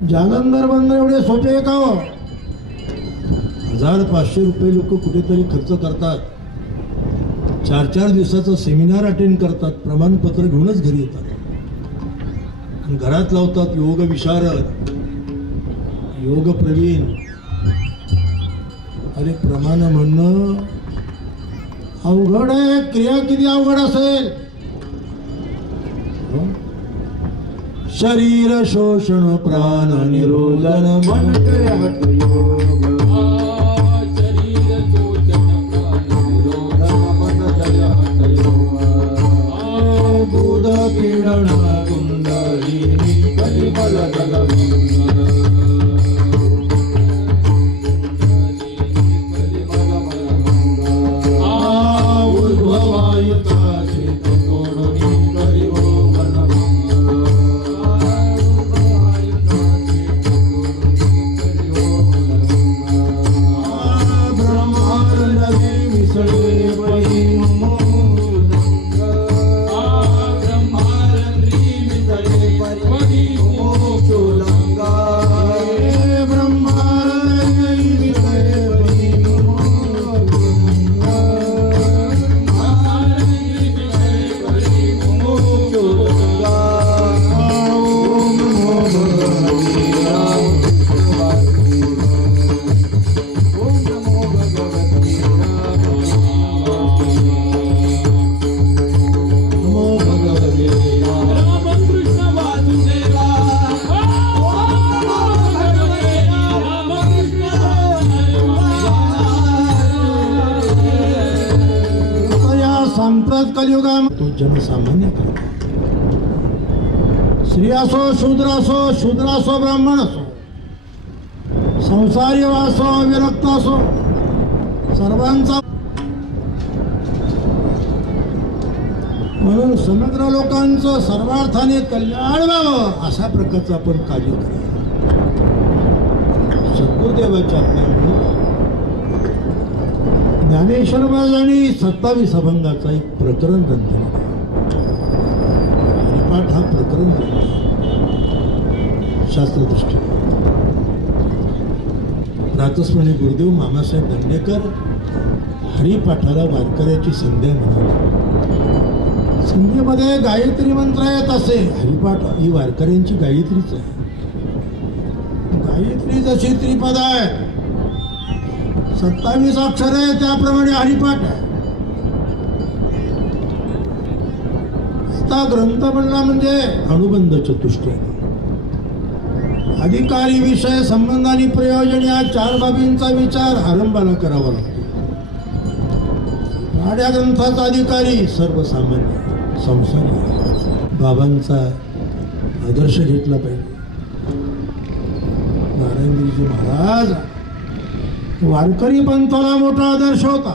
जालंधर बंदर एवढे सोपे आहे का हो? 1500 रुपये लोक कुठेतरी खर्च करतात, 4-4 दिवसाचा सेमिनार अटेंड करतात, प्रमाणपत्र घेऊनच घरी येतात आणि घरात लावतात योग विशारद, योग प्रवीण. अरे प्रमाण म्हणणं अवघड आहे, क्रिया किती अवघड असेल. शरीर शोषण प्राण निरोधन म्हणते हठ योग. शरीर शोषण प्राण निरोधन म्हणते हठ योग. दूध पीडन कुंडलिनी परिमल जलमंगल. तो जनसामान्य करतो. स्त्री असो शूद्र असो ब्राह्मण असो, संसारी असो विरक्त असो, सर्वांचा. म्हणून समग्र लोकांचं सर्वार्थाने कल्याण व्हावं अशा प्रकारचं आपण कार्य करूया. सद्गुरुदेवाच्या आपल्या ज्ञानेश्वर महाराजांनी 27 अभंगाचा एक प्रकरण ग्रंथ लिहिला. हरिपाठ हा प्रकरण ग्रंथ शास्त्रदृष्टी. प्रातस्मरणी गुरुदेव मामासाहेब दांडेकर हरिपाठाला वारकऱ्याची संध्या म्हणाले. संध्येमध्ये गायत्री मंत्र येत असे. हरिपाठ ही वारकऱ्यांची गायत्रीच आहे. गायत्री जशी त्रिपद आहे, 27 अक्षर आहे, त्याप्रमाणे हरिपाठ आहे. आता ग्रंथ म्हणला म्हणजे अनुबंध चतुष्टय, अधिकारी विषय संबंध आणि प्रयोजन या 4 बाबींचा विचार आरंभाला करावा लागतो. या ग्रंथाचा अधिकारी सर्वसामान्य संसारी बाबांचा आदर्श घेतला पाहिजे. नारायणगिरीजी महाराज वारकरी पंथाला मोठा आदर्श होता.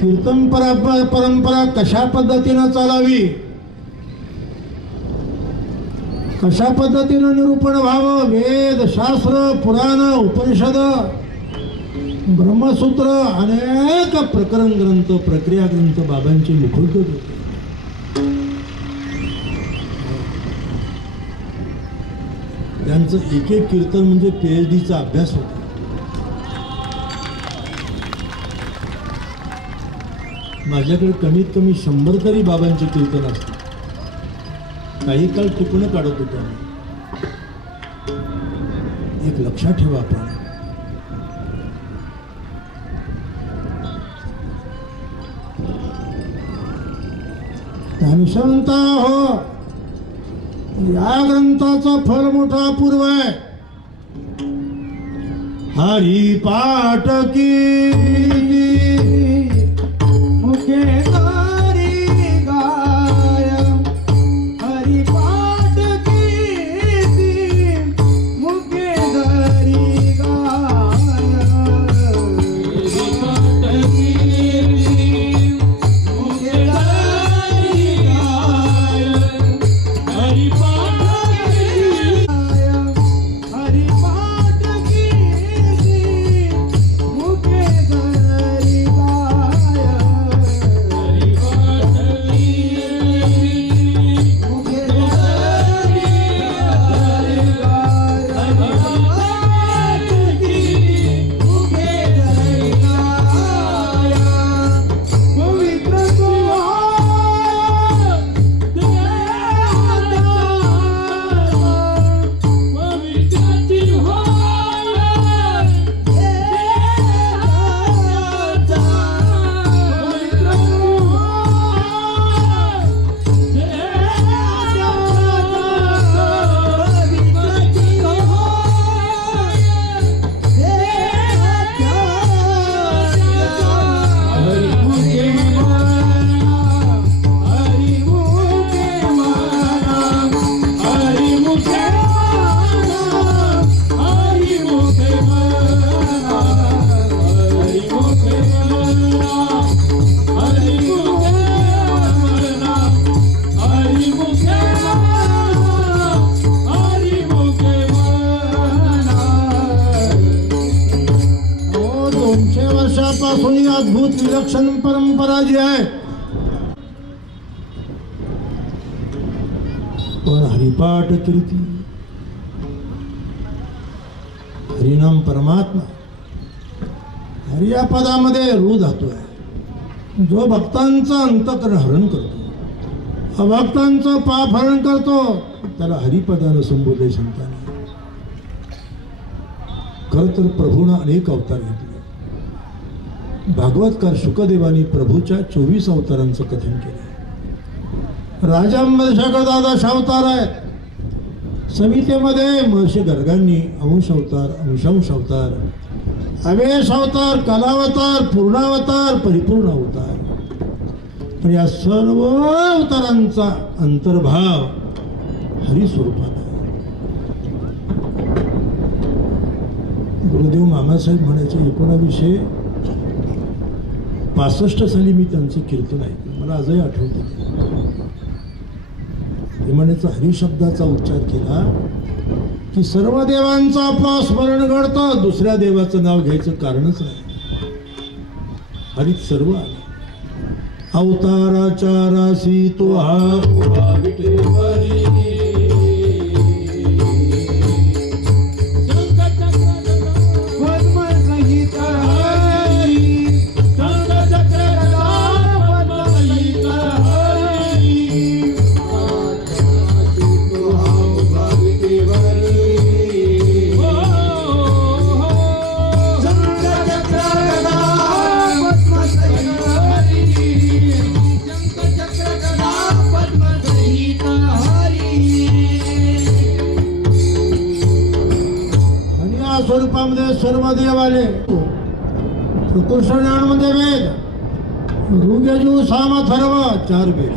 कीर्तन परंपरा कशा पद्धतीनं चालावी, कशा पद्धतीनं निरूपण व्हावं, वेद शास्त्र पुराण उपनिषद ब्रह्मसूत्र अनेक प्रकरण ग्रंथ प्रक्रिया ग्रंथ बाबांचे मुखोद्गत होते. त्यांचं एक एक कीर्तन म्हणजे PhDचा अभ्यास होता. माझ्याकडे कमीत कमी 100 तरी बाबांचे कीर्तन असतात. काही काळ टिपणे काढत होतो. एक लक्षात ठेवा, आपण म्हणता हो, या ग्रंथाचा फल मोठा अपूर्व आहे. हरिपाठ की मुखे पूर्वीपासून ही अद्भुत विलक्षण परंपरा जी आहे, पण हरिपाठ कीर्ती, हरिनाम परमात्मा, हरि या पदामध्ये रूह धातू आहे, जो भक्तांचं अंतःकरण हरण करतो, अभक्तांचं पाप हरण करतो, त्याला हरिपदानं संबोधले संतांनी. खर तर प्रभूनं अनेक अवतार घेतले. भागवतकार शुकदेवानी प्रभूच्या 24 अवतारांचं कथन केलं. राजांमध्ये दादा अवतार आहेत. समितेमध्ये महर्षी गर्गांनी अंश अवतार, अंशांश अवतार, अवेश अवतार, कालावतार, पूर्णावतार, परिपूर्ण अवतार, पण या सर्व अवतारांचा अंतर्भाव हरिस्वरूपात आहे. गुरुदेव मामासाहेब म्हणायचे 1965 साली मी त्यांचं कीर्तन ऐकलं, मला आजही आठवतं. ते म्हणायचं हरिशब्दाचा उच्चार केला की सर्व देवांचं आपलं स्मरण घडतं, दुसऱ्या देवाचं नाव घ्यायचं कारणच नाही. हरीत सर्व आलं. अवताराच्या राशी तो हा स्वरूपामध्ये सर्व देव आले. प्रकृष्ट ज्ञानमध्ये वेद, ऋग्यजु साम अथर्व 4 वेद,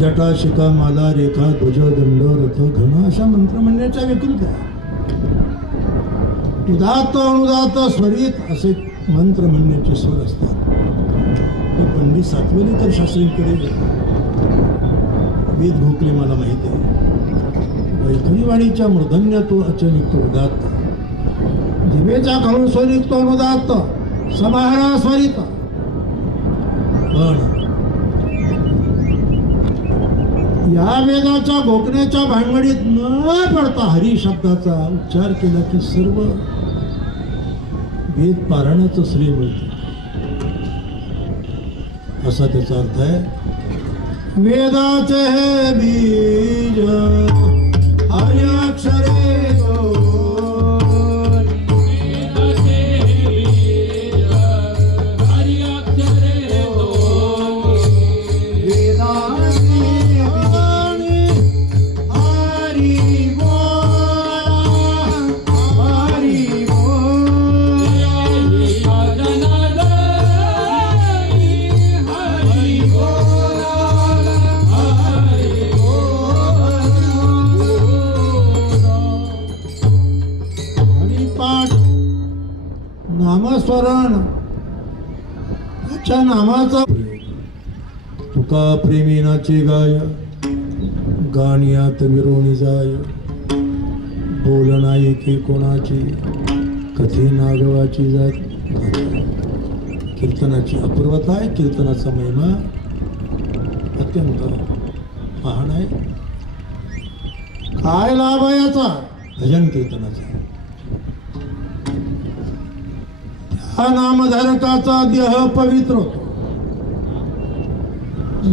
जटा शिखा माला रेखा ध्वज दंड रथ घन अशा मंत्र म्हणण्याच्या विकृत आहे. उदात्त अनुदात्त स्वरित असे मंत्र म्हणण्याचे स्वर असतात. हे पंडित सातवलीकर शास्त्रींकडे वेद घोकले मला माहिती आहे. वैखरीवाणीच्या मूर्धन्यातो अचनिक्त उदात्त, दिवेचा घालून स्वरित अनुदात्त, समाहारा स्वरित. पण या वेदाच्या घोकण्याच्या भानगडीत न पडता हरी शब्दाचा उच्चार केला की सर्व वेद पारायणाचं श्रेय मिळतं, असा त्याचा अर्थ आहे. वेदाचे हे बीज हरि अक्षरे नामस्मरण अच्छा नामाचा तुका प्रेमीनाचे गाय गाणियात विरोणी जाय बोलना एके कोणाची कथे नागवाची जात. कीर्तनाची अपूर्वता आहे. कीर्तनाचा महिमा अत्यंत महान आहे. काय लाभ आहे याचा? भजन कीर्तनाचा. हा नामधारकाचा देह पवित्र होतो.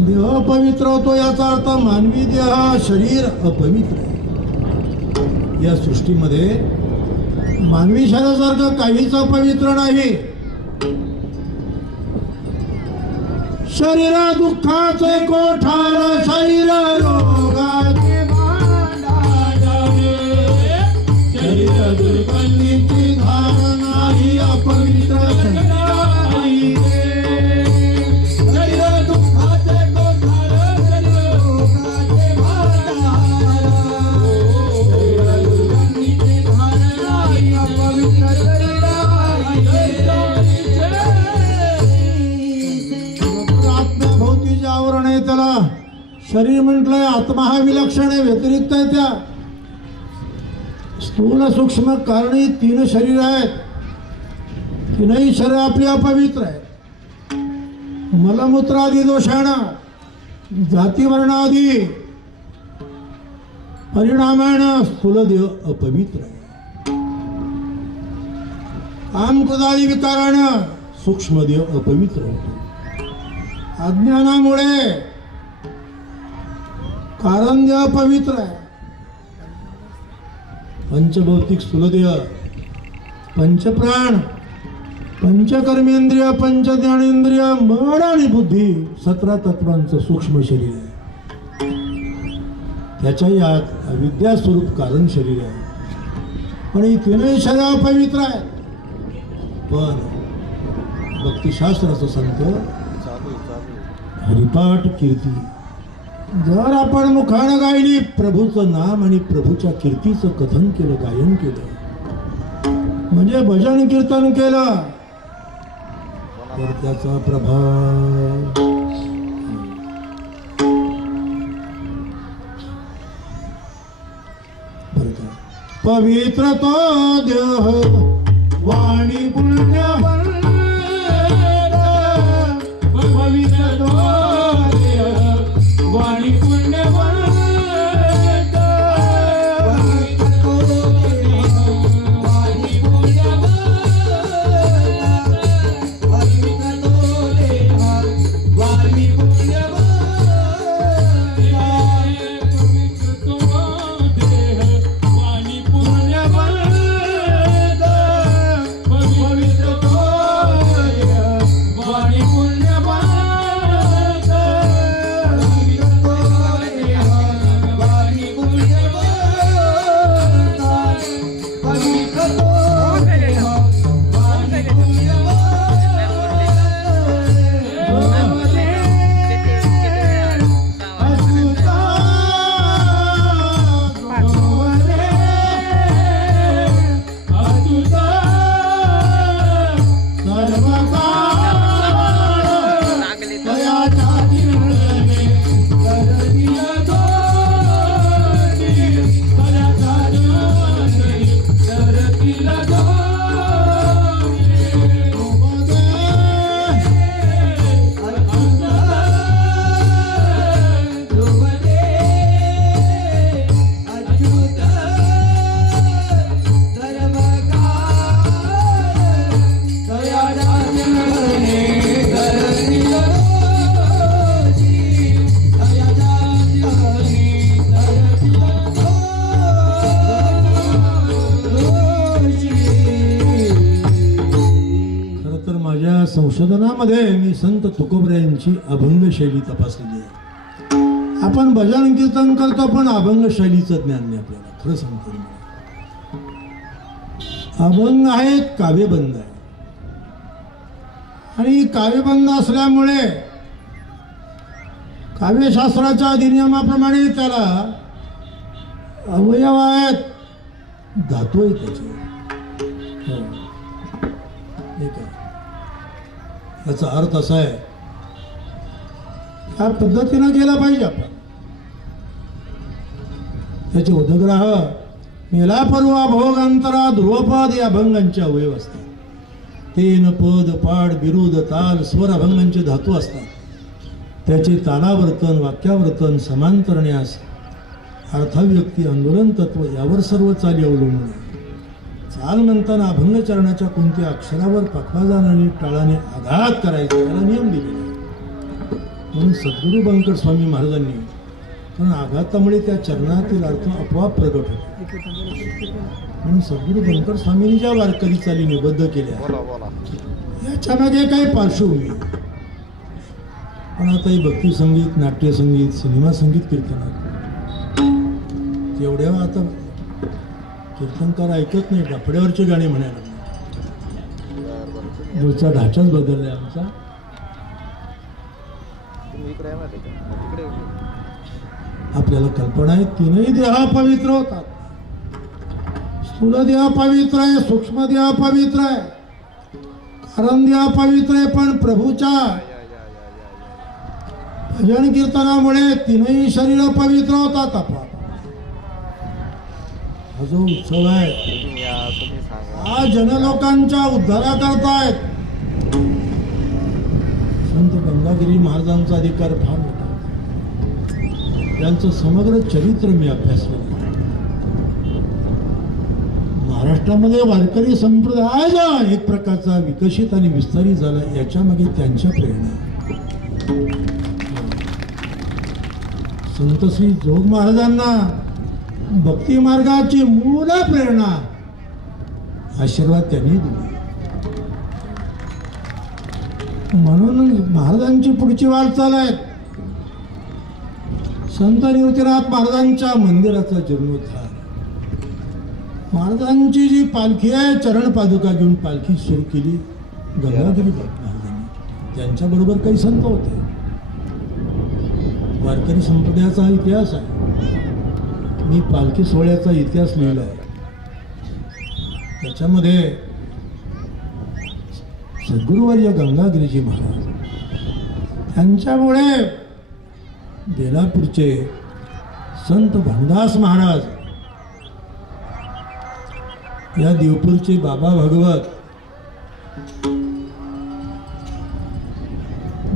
देह पवित्र होतो याचा अर्थ मानवी देह शरीर अपवित्र आहे. या सृष्टीमध्ये मानवी शरीरासारखं काहीच अपवित्र नाही. शरीर दुःखाचे कोठार, शरीर रोगाचे भांडार, शरीर दुर्गंधीची धार नाही अपवित्र नाही. शरीर दुःखाचे कोठार, शरीर रोगाचे भांडार, शरीर दुर्गंधीची धार नाही अपवित्र शरीर आत्मभोवतीचे आवरण आहे. त्याला शरीर म्हटलंय. आत्मा हा विलक्षण आहे, व्यतिरिक्त आहे. त्या स्थूल सूक्ष्म कारणी 3 शरीर आहेत. तीनही शरीर आपली अपवित्र आहे. मलमूत्रादी दोषानं जातीवर्णादी परिणामानं स्थूलदेह अपवित्र आहे. कामक्रोधादी विकारानं सूक्ष्मदेह अपवित्र होतो. अज्ञानामुळे कारणदेह पवित्र आहे. पंचभौतिक स्थूलदेह, पंचप्राण, पंचकर्मेंद्रिय, पंचज्ञानेंद्रिय, मन आणि बुद्धी 17 तत्वांचं सूक्ष्म शरीर आहे. त्याच्याही आत अविद्या स्वरूप कारण शरीर आहे. पण ही तीनही शरीर पवित्र आहे. पण भक्तिशास्त्राचं सांगतं हरिपाठ कीर्ती जर आपण मुखानं गायली, प्रभूचं नाम आणि प्रभूच्या कीर्तीचं कथन केलं, गायन केलं, म्हणजे भजन कीर्तन केलं, तर त्याचा प्रभाव पवित्र तो देह वाणी पुण्य पवित्र तो देह वाणी पुण्य संशोधनामध्ये मी संत तुकोबऱ्यांची अभंग शैली तपासलेली आहे. आपण भजन कीर्तन करतो पण अभंग शैलीचं ज्ञान नाही आपल्याला. खरं सांगतो, अभंग आहेत, काव्यबंध आहे. आणि काव्यबंध असल्यामुळे काव्यशास्त्राच्या अधिनियमाप्रमाणे त्याला अवयव आहेत, धातू आहेत त्याचे. याचा अर्थ असा आहे, या पद्धतीनं गेला पाहिजे आपण. त्याचे उदग्राह मेला पर्वा भोग अंतरा ध्रुवपद या अभंगांचे अवयव असतात. तेन पद पाड बिरुद ताल स्वर अभंगांचे धातू असतात. त्याचे तालावर्तन वाक्यावर्तन समांतरण्यास अर्थव्यक्ती आंदोलन तत्व यावर सर्व चाली अवलंबून आहे. चाल म्हणताना अभंगचरणाच्या कोणत्या अक्षरावर पखवाजाने आणि टाळाने आघात करायचा याला नियम दिलेला आहे. म्हणून सद्गुरू बंकर स्वामी महाराजांनी पण आघातामुळे त्या चरणातील अर्थ आपोआप प्रगट होतो. म्हणून सद्गुरू बंकर स्वामींनी ज्या वारकरी चाली निबद्ध केल्या याच्या मागे काही पार्श्वभूमी. पण आता ही भक्ती संगीत, नाट्यसंगीत, सिनेमा संगीत, कीर्तनात एवढ्या आता कीर्तनकार ऐकत नाही, डफड्यावरचे गाणे म्हणायला. रोजचा ढाचाच बदललाय आमचा. आपल्याला कल्पना आहे तीनही देह पवित्र होतात. स्थूल देह पवित्र आहे, सूक्ष्म देह पवित्र आहे, कारण देह पवित्र आहे. पण प्रभूच्या भजन कीर्तनामुळे तीनही शरीर पवित्र होतात. हा जो उत्सव आहे तुम्ही सांगा. हा जनलोकांच्या उद्धाराकरतायत. संत गंगागिरी महाराजांचा अधिकार फार मोठा. त्यांचं समग्र चरित्र मी अभ्यासलं. महाराष्ट्रामध्ये वारकरी संप्रदाय जो एक प्रकारचा विकसित आणि विस्तारित झाला याच्या मागे त्यांच्या प्रेरणा. संत श्री जोग महाराजांना भक्ती मार्गाची मूळ प्रेरणा आशीर्वाद त्यांनी दिले. म्हणून महाराजांची पुढची वाटचाल आहे. संत निवृत्तीनाथ महाराजांच्या मंदिराचा जीर्णोद्धार. महाराजांची जी पालखी आहे चरण पादुका घेऊन पालखी सुरू केली गंगागिरी महाराजांनी. त्यांच्याबरोबर काही संत होते. वारकरी संप्रदायाचा हा इतिहास आहे. मी पालखी सोहळ्याचा इतिहास लिहिला आहे. त्याच्यामध्ये सद्गुरुवर्य गंगागिरीजी महाराज त्यांच्यामुळे बेलापूरचे संत भानदास महाराज, या देवपूरचे बाबा भागवत,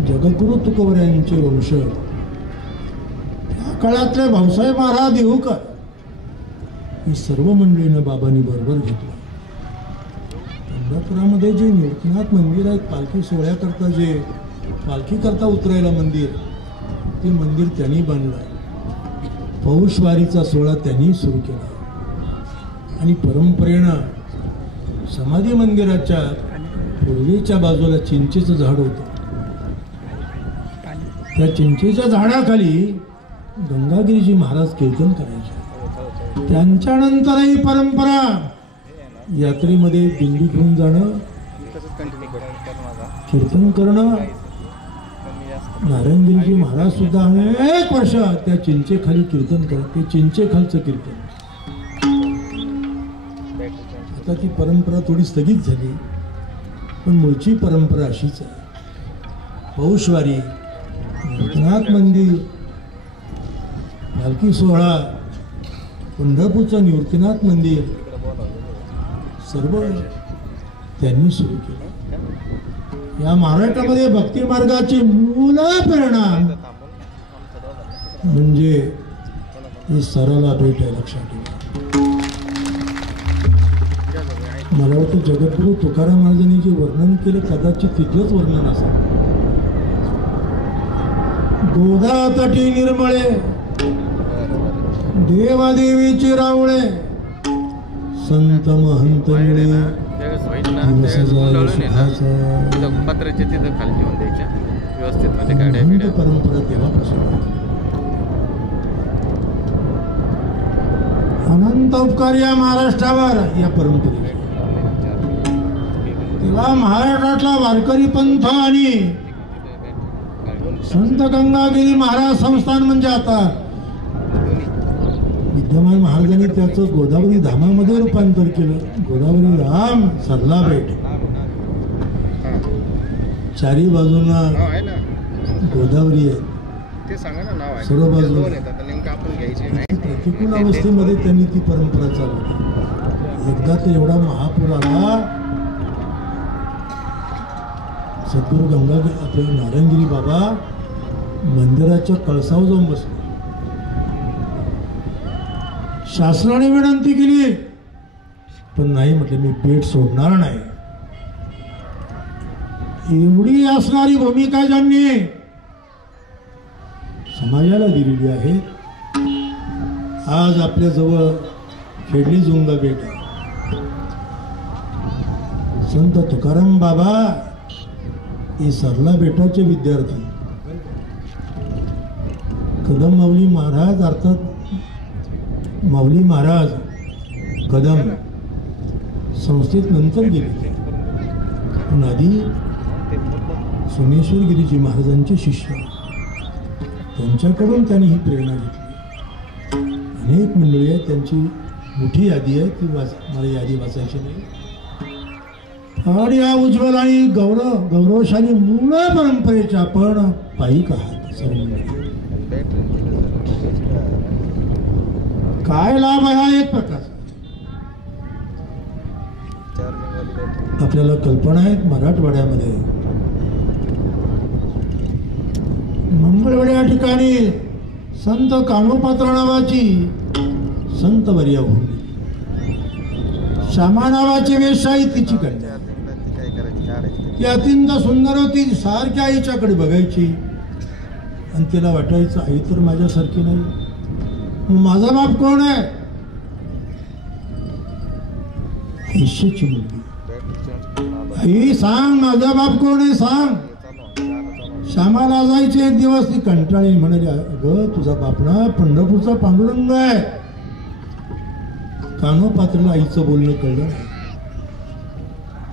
जगद्गुरु तुकोबऱ्यांचे वंश, त्या काळातले भाऊसाहेब महाराज देहूकर, ही सर्व मंडळीनं बाबांनी बरोबर घेतलं. पंढरपुरामध्ये जे निवृत्तीनाथ मंदिर आहे, पालखी सोहळ्याकरता जे पालखी करता उतरायला मंदिर, ते मंदिर त्यांनी बांधलं. पौषवारीचा सोहळा त्यांनी सुरू केला. आणि परंपरेनं समाधी मंदिराच्या पूर्वेच्या बाजूला चिंचेचं झाड होतं. त्या चिंचेच्या झाडाखाली गंगागिरीजी महाराज कीर्तन करायचे. त्यांच्यानंतर ही परंपरा यात्रेमध्ये दिंडी घेऊन जाणं, कीर्तन करणं. नारायणगिरीजी महाराज सुद्धा अनेक वर्ष त्या चिंचेखाली कीर्तन करत. ते चिंचेखालचं कीर्तन. आता ती परंपरा थोडी स्थगित झाली, पण मूळची परंपरा अशीच आहे. पौषवारी, निवृत्तीनाथ मंदिर, पालखी सोहळा, पंढरपूरचं निवृत्तीनाथ मंदिर सर्व त्यांनी सुरू केलं. या महाराष्ट्रामध्ये भक्ती मार्गाची मूळ प्रेरणा म्हणजे ही सरला भेट आहे. लक्षात ठेवा. मला वाटतं जगद्गुरु तुकाराम महाराजांनी जे वर्णन केलं कदाचित तिथलंच वर्णन असेल. गोदा तटी निर्मळे देवादेवीची रावळे संत महंत मिळे पत्राच्या तिथं खाली ठेवून द्यायच्या व्यवस्थित मध्ये गाड्या परंपरा तेव्हापासून अनंत उपकार या महाराष्ट्रावर या परंपरेचे. तेव्हा महाराष्ट्रातला वारकरी पंथ आणि संत गंगागिरी महाराज संस्थान म्हणजे आता विद्यमान महाराजांनी त्याचं गोदावरी धामामध्ये रूपांतर केलं. गोदावरी धाम सरला भेट. चारी बाजूंना गोदावरी आहे. सर्व बाजूला प्रतिकूल अवस्थेमध्ये त्यांनी ती परंपरा चालवली. एकदा तर एवढा महापूर आला, सद्गुरु गंगागिरी आपले नारायणगिरी बाबा मंदिराच्या कळसावर जाऊन बसले. शासनाने विनंती केली, पण नाही म्हटलं, मी पेट सोडणार नाही. एवढी असणारी भूमिका ज्यांनी समाजाला दिलेली आहे. आज आपल्या जवळ खेडली जुंगा बेट आहे. संत तुकाराम बाबा हे सरला बेटाचे विद्यार्थी. कदम माऊली महाराज अर्थात माऊली महाराज कदम संस्थेत नंतर गेले, पण आधी सोमेश्वर गिरीजी महाराजांचे शिष्य, त्यांच्याकडून त्यांनी ही प्रेरणा घेतली. अनेक मंडळी आहेत, त्यांची मोठी यादी आहे, ती मला यादी वाचायची नाही. आणि या उज्ज्वल आणि गौरवशाली मूळ परंपरेच्या आपण पायिक आहात सर्व मंडळी. काय लाभ आहे हा एक प्रकारचा. आपल्याला कल्पना आहेत मराठवाड्यामध्ये मंगळवेढा या ठिकाणी संत कानोपात्र नावाची संत वर्या भूमी, श्यामा नावाची वेश्याई तिची कन्या, ती अत्यंत सुंदर होती. सारखी आईच्याकडे बघायची आणि तिला वाटायचं आई तर माझ्यासारखी नाही, माझा बाप कोण आहे? ईश्वरची मुलगी. आई सांग माझा बाप कोण आहे सांग. श्यामाला जायचे एक दिवस, ती कंटाळी म्हणाली अगं तुझा बाप ना पंढरपूरचा पांडुरंग आहे. कानोपात्रला आईचं बोलणं कळलं.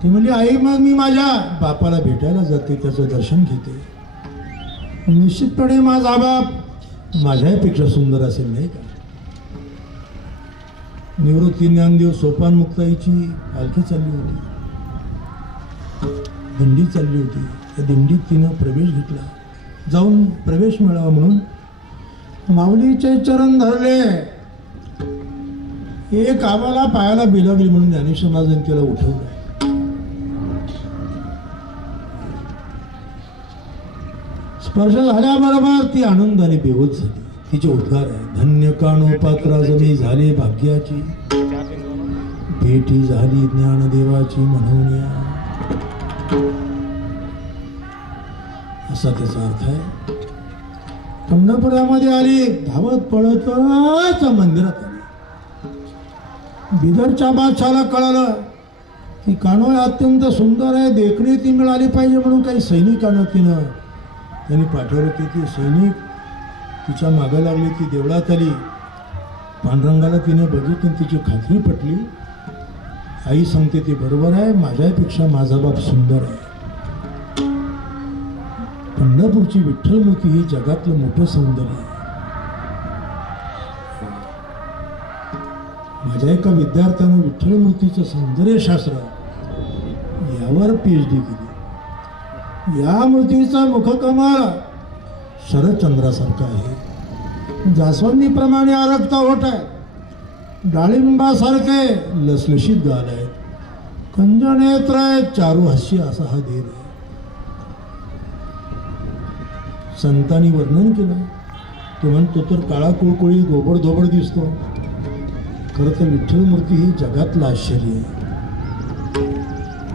ती म्हणजे आई मग मी माझ्या बापाला भेटायला जाते, त्याचं दर्शन घेते. निश्चितपणे माझा बाप माझ्यापेक्षा सुंदर असेल नाही का. निवृत्ती ज्ञानदेव सोपान मुक्ताईची पालखी चालली होती, दिंडी चालली होती. त्या दिंडीत तिनं प्रवेश घेतला. जाऊन प्रवेश मिळावा म्हणून माऊलीचे चरण धरले. एक आम्हाला पायाला बिलगली म्हणून ज्ञानेश्वर महाराजांनी तिला उठवलं. स्पर्श झाल्याबरोबर ती आनंदाने बेहोश झाली. तिचे उद्गार आहे धन्य कानोपात्रा जमी झाले भाग्याची, भेटी झाली ज्ञानदेवाची म्हणून या. असा त्याचा अर्थ आहे. पंढरपुरामध्ये आली, धावत पळतच मंदिरात आली. बिदरच्या बादशाला कळालं की कानोय अत्यंत सुंदर आहे, देखणी ती मिळाली पाहिजे म्हणून काही सैनिकांना तिनं त्यांनी पाठवलं होते. ती सैनिक तिच्या मागं लागली. ती देवळात आली. पांडुरंगाला तिने बघितली, तिची खात्री पटली. आई सांगते ते बरोबर आहे, माझ्यापेक्षा माझा बाप सुंदर आहे. पंढरपूरची विठ्ठलमूर्ती ही जगातलं मोठं सौंदर्य आहे. माझ्या एका विद्यार्थ्यानं विठ्ठलमूर्तीचं सौंदर्यशास्त्र यावर PhD केली. या मूर्तीचा मुखकमळ शरदचंद्रासारखा आहे, जास्वंदीप्रमाणे आरक्ता होत आहे, डाळिंबासारखे लसलशीत गाल आहेत, कंजनेत्र आहे, चारू हास्य असा हा देव आहे. संतांनी वर्णन केलं. तो म्हणतो तर काळा कुळकुळी गोबड धोबड दिसतो, खरं तर विठ्ठल मूर्ती ही जगातलं आश्चर्य आहे.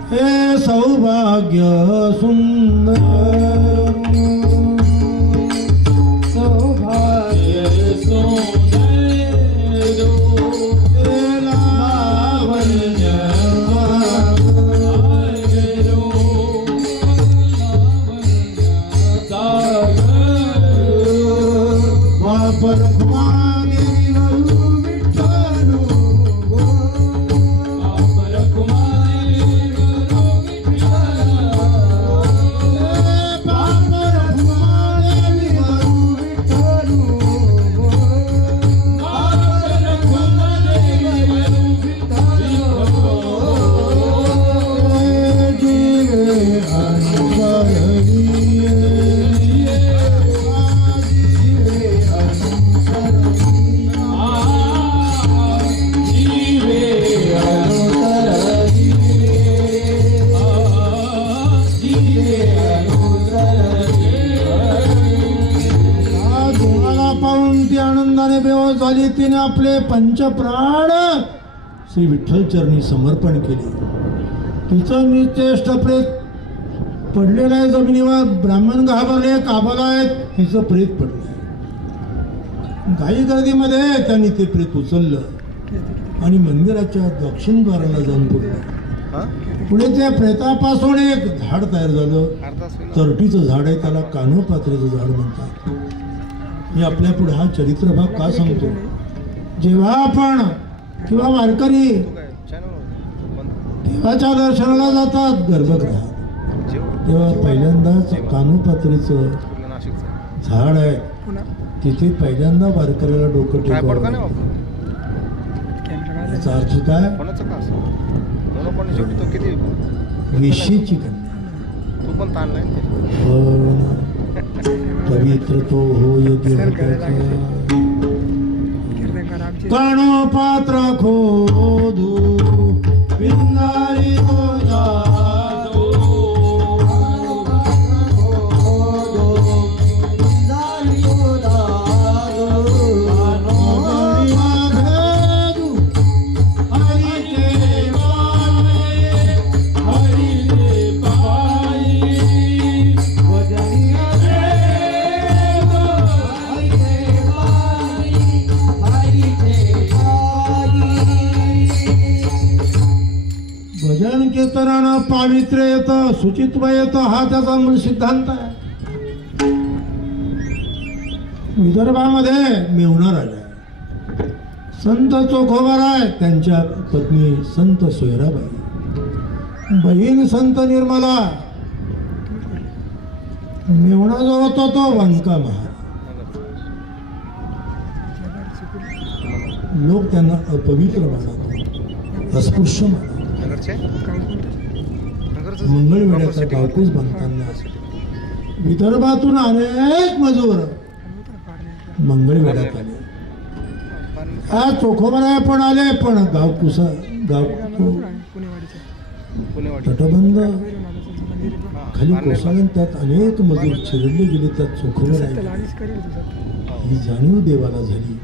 हे सौभाग्य सुंदर सौभाग्य सुंदर झाली. तिने आपले पंचप्राण श्री विठ्ठल चरणी समर्पण केले. तिचं निश्चेष्ट प्रेत पडलेलं आहे जमिनीवर. ब्राह्मण घाबरले, काबाला आहेत, तिचं प्रेत पडलंय. घाई गर्दीमध्ये त्यांनी ते प्रेत उचललं आणि मंदिराच्या दक्षिण द्वाराला जाऊन पडलं. पुढे त्या प्रेतापासून एक झाड तयार झालं. तरटीचं झाड आहे, त्याला कानोपात्रेचं झाड म्हणतात. मी आपल्या पुढे हा चरित्र भाग का सांगतो. जेव्हा आपण किंवा वारकरी देवाच्या दर्शनाला जातात गर्भगृहात, तेव्हा पहिल्यांदाच कानोपात्रेचं झाड आहे, तिथे पहिल्यांदा वारकऱ्याला डोकं टेकवावं. याचा अर्थ काय. विशीची कन्या पवित्र तो होय कानोपात्र खोदू पिंगारी भजन कीर्तनानं पावित्र्य येतं, शुचित्व येतं, हा त्याचा मूळ सिद्धांत आहे. विदर्भामध्ये मेहुणा राजा आहे, संत चोखोबाराय, त्यांच्या पत्नी संत सोयराबाई, बहीण संत निर्मला. मेहुणा जो होता तो वंका महाराज. लोक त्यांना अपवित्र मानत, अस्पृश्य मानत. मंगळवेढ्याचा गावकूस बांधताना विदर्भातून अनेक मजूर मंगळवेढ्यात आले. आज चोखोबाराय पण आले, पण गावकुसा गाव तटबंध खाली कोसळून त्यात अनेक मजूर चिरडले गेले. त्यात चोखोबाराय ही जाणीव देवाला झाली.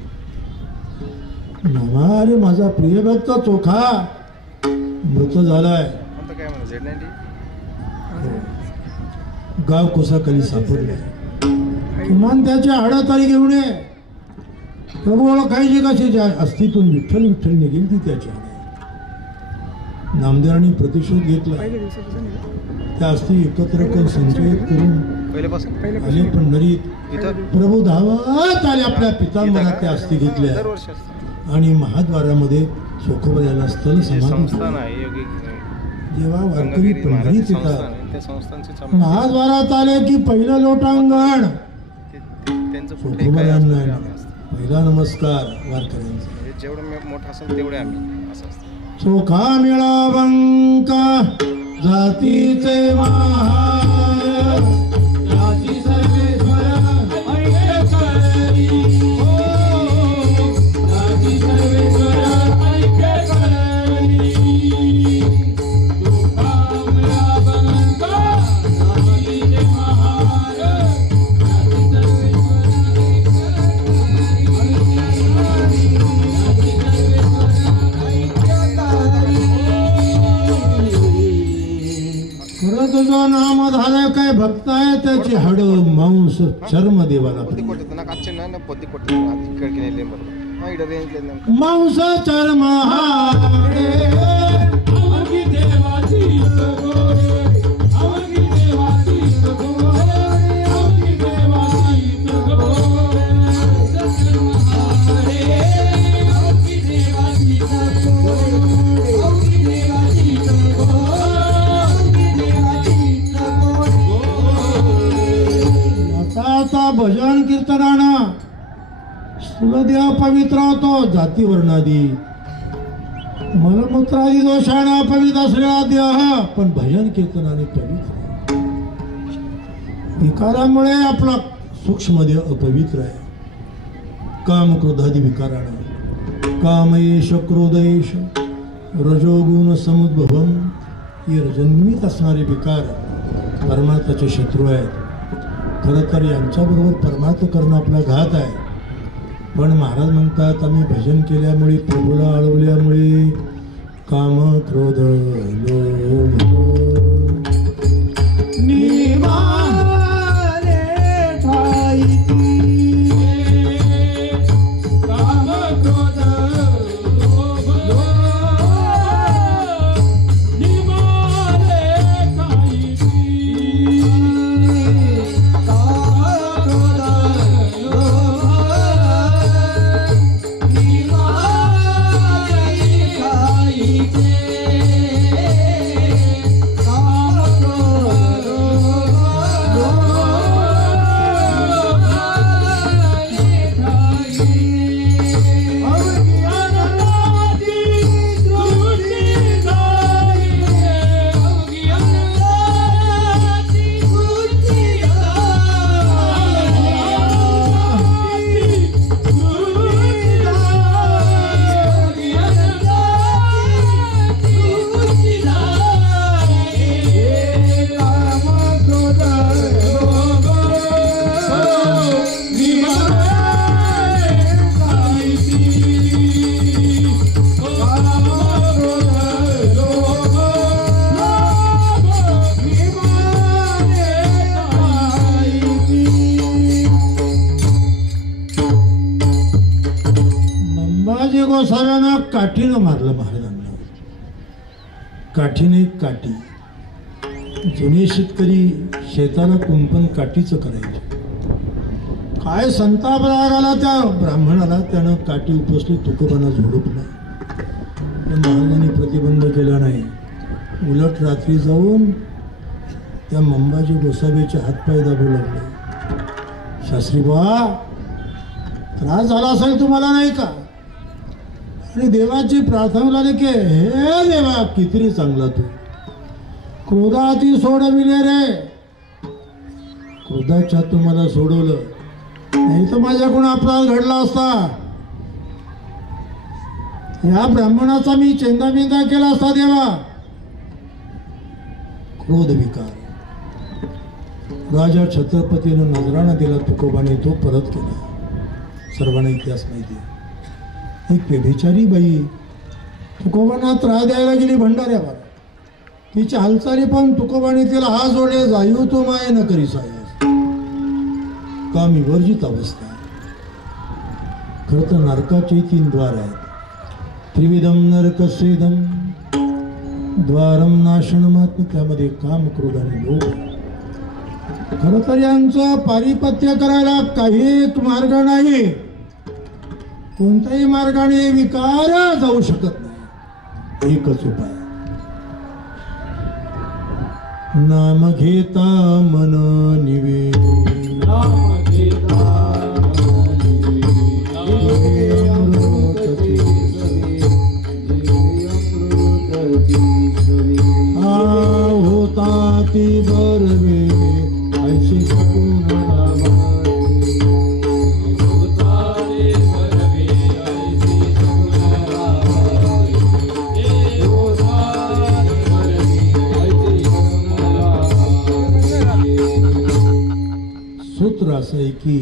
अरे माझा प्रिय भक्त चोखा मृत झालाय. गाव कोसाखाली सापडले, किमान त्याची हाडं तरी घेऊन ये. प्रभू ओळखायची कशी अस्थितून विठ्ठल विठ्ठल निघेल ती त्याच्या. नामदेवांनी प्रतिशोध घेतला. त्या अस्थी एकत्र करून संचयित करून आले पंढरीत. प्रभू धावत आले, आपल्या पितांबरात त्या अस्थी घेतल्या आणि महाद्वारामध्ये चोखोबारायला स्थल समाधी. जेव्हा वारकरी पंढरीत येतात, महाद्वारात आले की पहिलं लोटांगण चोखोबारायांना, पहिला नमस्कार वारकऱ्यांचा. जेवढं मोठं असेल तेवढे आम्ही असं असतं. चोखा मिळावंका जातीचे महार, जाती सर्वेश्वर ऐके कळली, जाती सर्वेश्वर ऐके कळली. चोखा मिळावंका जातीचे महार, जाती सर्वेश्वर तुझं नाम झालं काय भक्त आहे, त्याची हाड मांस चर्म देवाला मांस चर्म भजन कीर्तनानं स्थूलदेह पवित्र होतो. जाती वर्णादी मलमूत्रादी दोषानं पवित्र असलेला देह पण भजन कीर्तनाने पवित्र. विकारामुळे आपला सूक्ष्म देह अपवित्र आहे. काम क्रोधादी विकारानं, कामयेश क्रोधयेश रजोगुण समुद्भवम, हे रजन्वित असणारे विकार परमार्थाचे शत्रू आहेत. खरं तर यांच्याबरोबर परमार्थ करणं आपला घात आहे. पण महाराज म्हणतात, आम्ही भजन केल्यामुळे, प्रभूला आळवल्यामुळे काम क्रोध लोभ काठीनं मारलं महाराजांना. काठीने काठी. जुने शेतकरी शेताला कुंपण काठीचं करायचे. काय संताप राग आला त्या ब्राह्मणाला. त्यानं काठी उपसली, तुकोबांना झोडपलं. पण महाराजांनी प्रतिबंध केला नाही. उलट रात्री जाऊन त्या मंबाजी गोसावीचे हातपाय दाबू लागले. शास्त्री बा, त्रास झाला असेल तुम्हाला नाही का? आणि देवाची प्रार्थना झाली की हे देवा किती चांगला तू, क्रोधाती सोडविले रे. क्रोधाच्या तुम्हाला सोडवलं, नाही तर माझ्याकडून अपराध घडला असता. या ब्राह्मणाचा मी चेंदाबिंदा केला असता देवा. क्रोध विकार. राजा छत्रपतीनं नजराणा दिला तुकोबाने, तो परत केला. सर्वांना इतिहास माहिती आहे. एक व्यभिचारी बाई तुकोबांना त्रास द्यायला गेली भंडाऱ्यावर. तिची हालचाली पाहून तुकोबाने तिला हा जोडे, जायू तो माय न करी सायास. कामी वर्जित अवस्था. खरं तर नरकाचे 3 द्वार आहेत. त्रिविधम नरकस्येदम द्वारम नाशनमात्म. त्यामध्ये काम, क्रोध आणि लोभ. खरं तर यांचं पारिपत्य करायला काही एक मार्ग नाही. कोणत्याही मार्गाने विकार जाऊ शकत नाही. एकच उपाय, नाम घेता मन निवे. नाम घेता होता ती बरवे ऐशी सकून सूत्र असं आहे की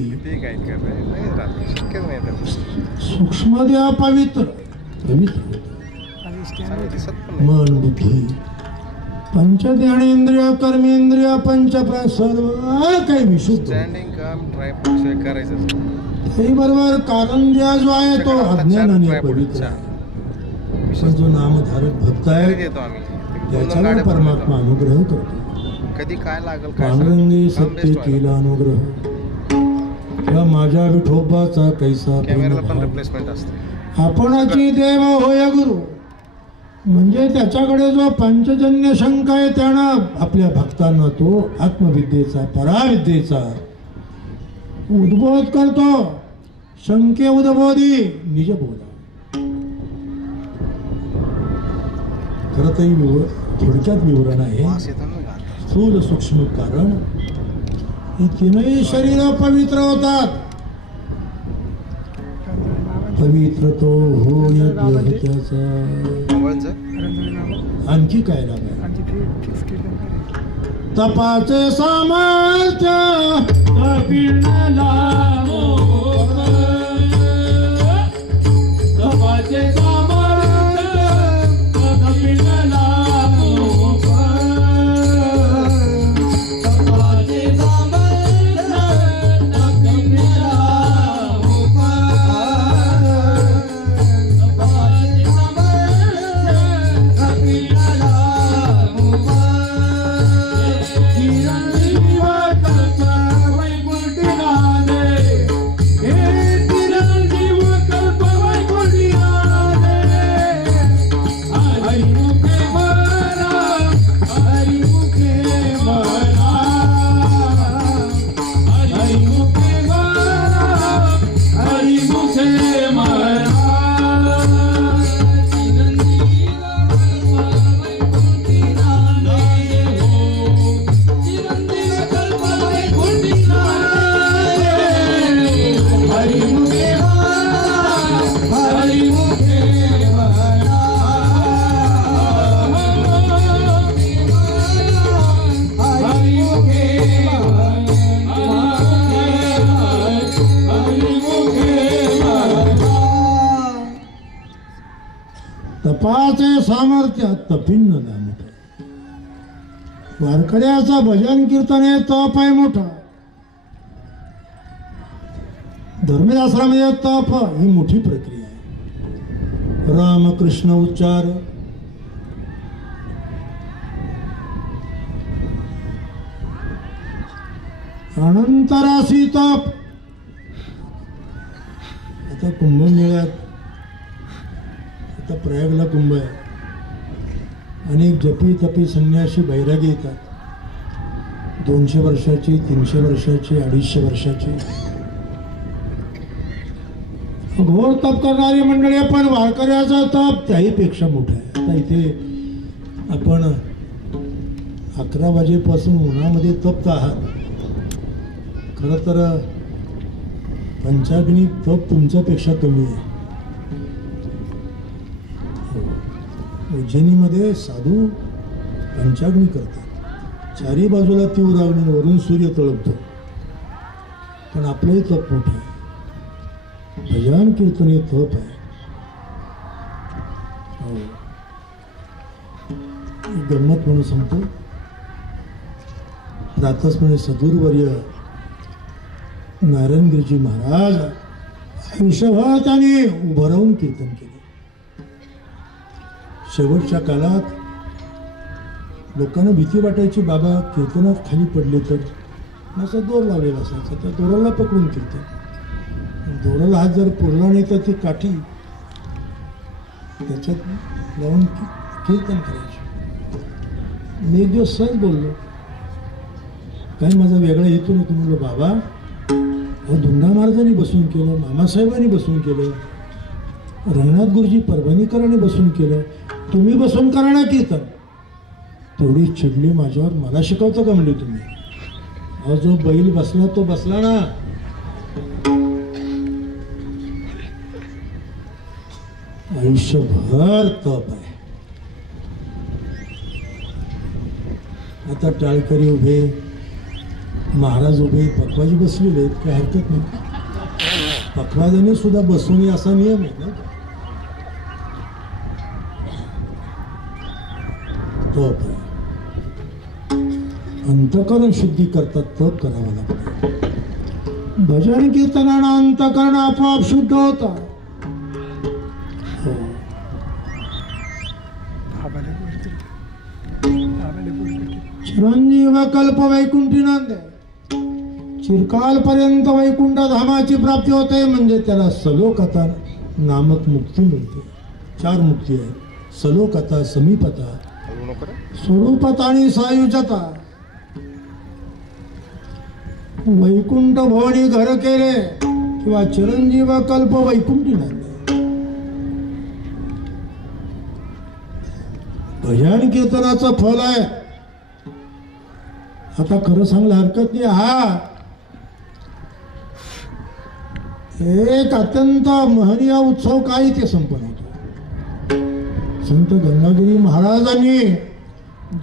सूक्ष्म देह पवित्र मन बुद्धी पंच ज्ञानेंद्रिय कर्मेंद्रिय पंचप्राण सर्व काही विशुद्ध. त्याही बरोबर कारंज्या जो आहे तो अज्ञानाने पवित्र आहे. पण जो नामधारक भक्त आहे त्याच्यावर परमात्मा अनुग्रह करतो. कधी काय लागल पांडुरंगी सत्य केला अनुग्रह. या माझ्या विठोबाचा कैसा कॅमेराला पण रिप्लेसमेंट असते. आपणाची देव होय गुरु. म्हणजे त्याच्याकडे जो पंचजन्य शंका आहे त्यानं आपल्या भक्तांना तो आत्मविद्येचा, पराविद्येचा उद्बोध करतो. शंके उद्बोधी निजबोधा. खरं तर थोडक्यात विवरण आहे. स्थूल सूक्ष्म कारण ही तीनही शरीर पवित्र होतात. पवित्र तो होय त्याचा. आणखी काय लाभ आहे? तपाचे सामर्थ्य तपाचे तपाचे सामर्थ्य तपिन्न नाम. वारकऱ्याचा भजन कीर्तन हे तप आहे मोठा. धर्मशास्त्रामध्ये तप ही मोठी प्रक्रिया आहे. रामकृष्ण उच्चार, अनंतरासी तप. आता कुंभमेळ्यात आता प्रयागला कुंभ आहे. अनेक जपी तपी संन्यासी बैरागी येतात. 200 वर्षाची, 300 वर्षाची, 250 वर्षाची घोर तप करणारी मंडळी. पण वारकऱ्याचा तप त्याही पेक्षा मोठा आहे. आता इथे आपण 11 वाजेपासून उन्हामध्ये तप्त आहात. खरं तर पंचाग्नी तप तुमच्यापेक्षा कमी आहे. उज्जैनीमध्ये साधू पंचाग्नी करतात. चारी बाजूला तीव्र अग्नी, वरून सूर्य तळपतो. पण आपलंही तप मोठं आहे. भजन कीर्तन हे तप आहे. गंमत म्हणून सांगतो. प्रातस्मरणी सदुरवर्य नारायणगिरीजी महाराज आयुष्यभर त्यांनी उभं राहून कीर्तन केले. शेवटच्या काळात लोकांना भीती वाटायची, बाबा कीर्तनात खाली पडले तर. असा दोर लावलेला असायचा. त्या दोराला पकडून कीर्तन. दोराला हात जर पुरला नाही तर ती काठी त्याच्यात लावून कीर्तन करायचे. मी एक दिवस सहज बोललो, काही माझा वेगळा हेतू नव्हतो. म्हणलो बाबा धुंडा महाराजांनी बसून केलं, मामासाहेबांनी बसून केलं, रंगनाथ गुरुजी परभणीकरांनी बसून केलं, तुम्ही बसून करा ना कीर्तन. तेवढी चिडली माझ्यावर. मला शिकवतं का म्हणले तुम्ही? अहो जो बैल बसला तो बसला ना. आयुष्यभर तप आहे. आता टाळकरी उभे, महाराज उभे, पखवाजी बसलेले आहेत, काही हरकत नाही. पखवाजाने सुद्धा बसू नये असा नियम आहे ना. तप आहे. अंतकरण शुद्धी करतात, तप करावं लागतं. भजन कीर्तनानं अंतकरण आपोआप शुद्ध होतं. चिरंजीव कल्प वैकुंठी नांदे. चिरकालपर्यंत वैकुंठ धामाची प्राप्ती होते. म्हणजे त्याला सलोकता नामक मुक्ती मिळते. 4 मुक्ती आहेत: सलोकता, समीपता, स्वरूपता आणि सायुजता. वैकुंठ भवनी घर केले किंवा चिरंजीव कल्प वैकुंठी नांदे. भजन कीर्तनाचं फल आहे. आता खरं सांगलं हरकत नाही. हा एक अत्यंत महनीय उत्सव काही ते संपन्न होतो. संत गंगागिरी महाराजांनी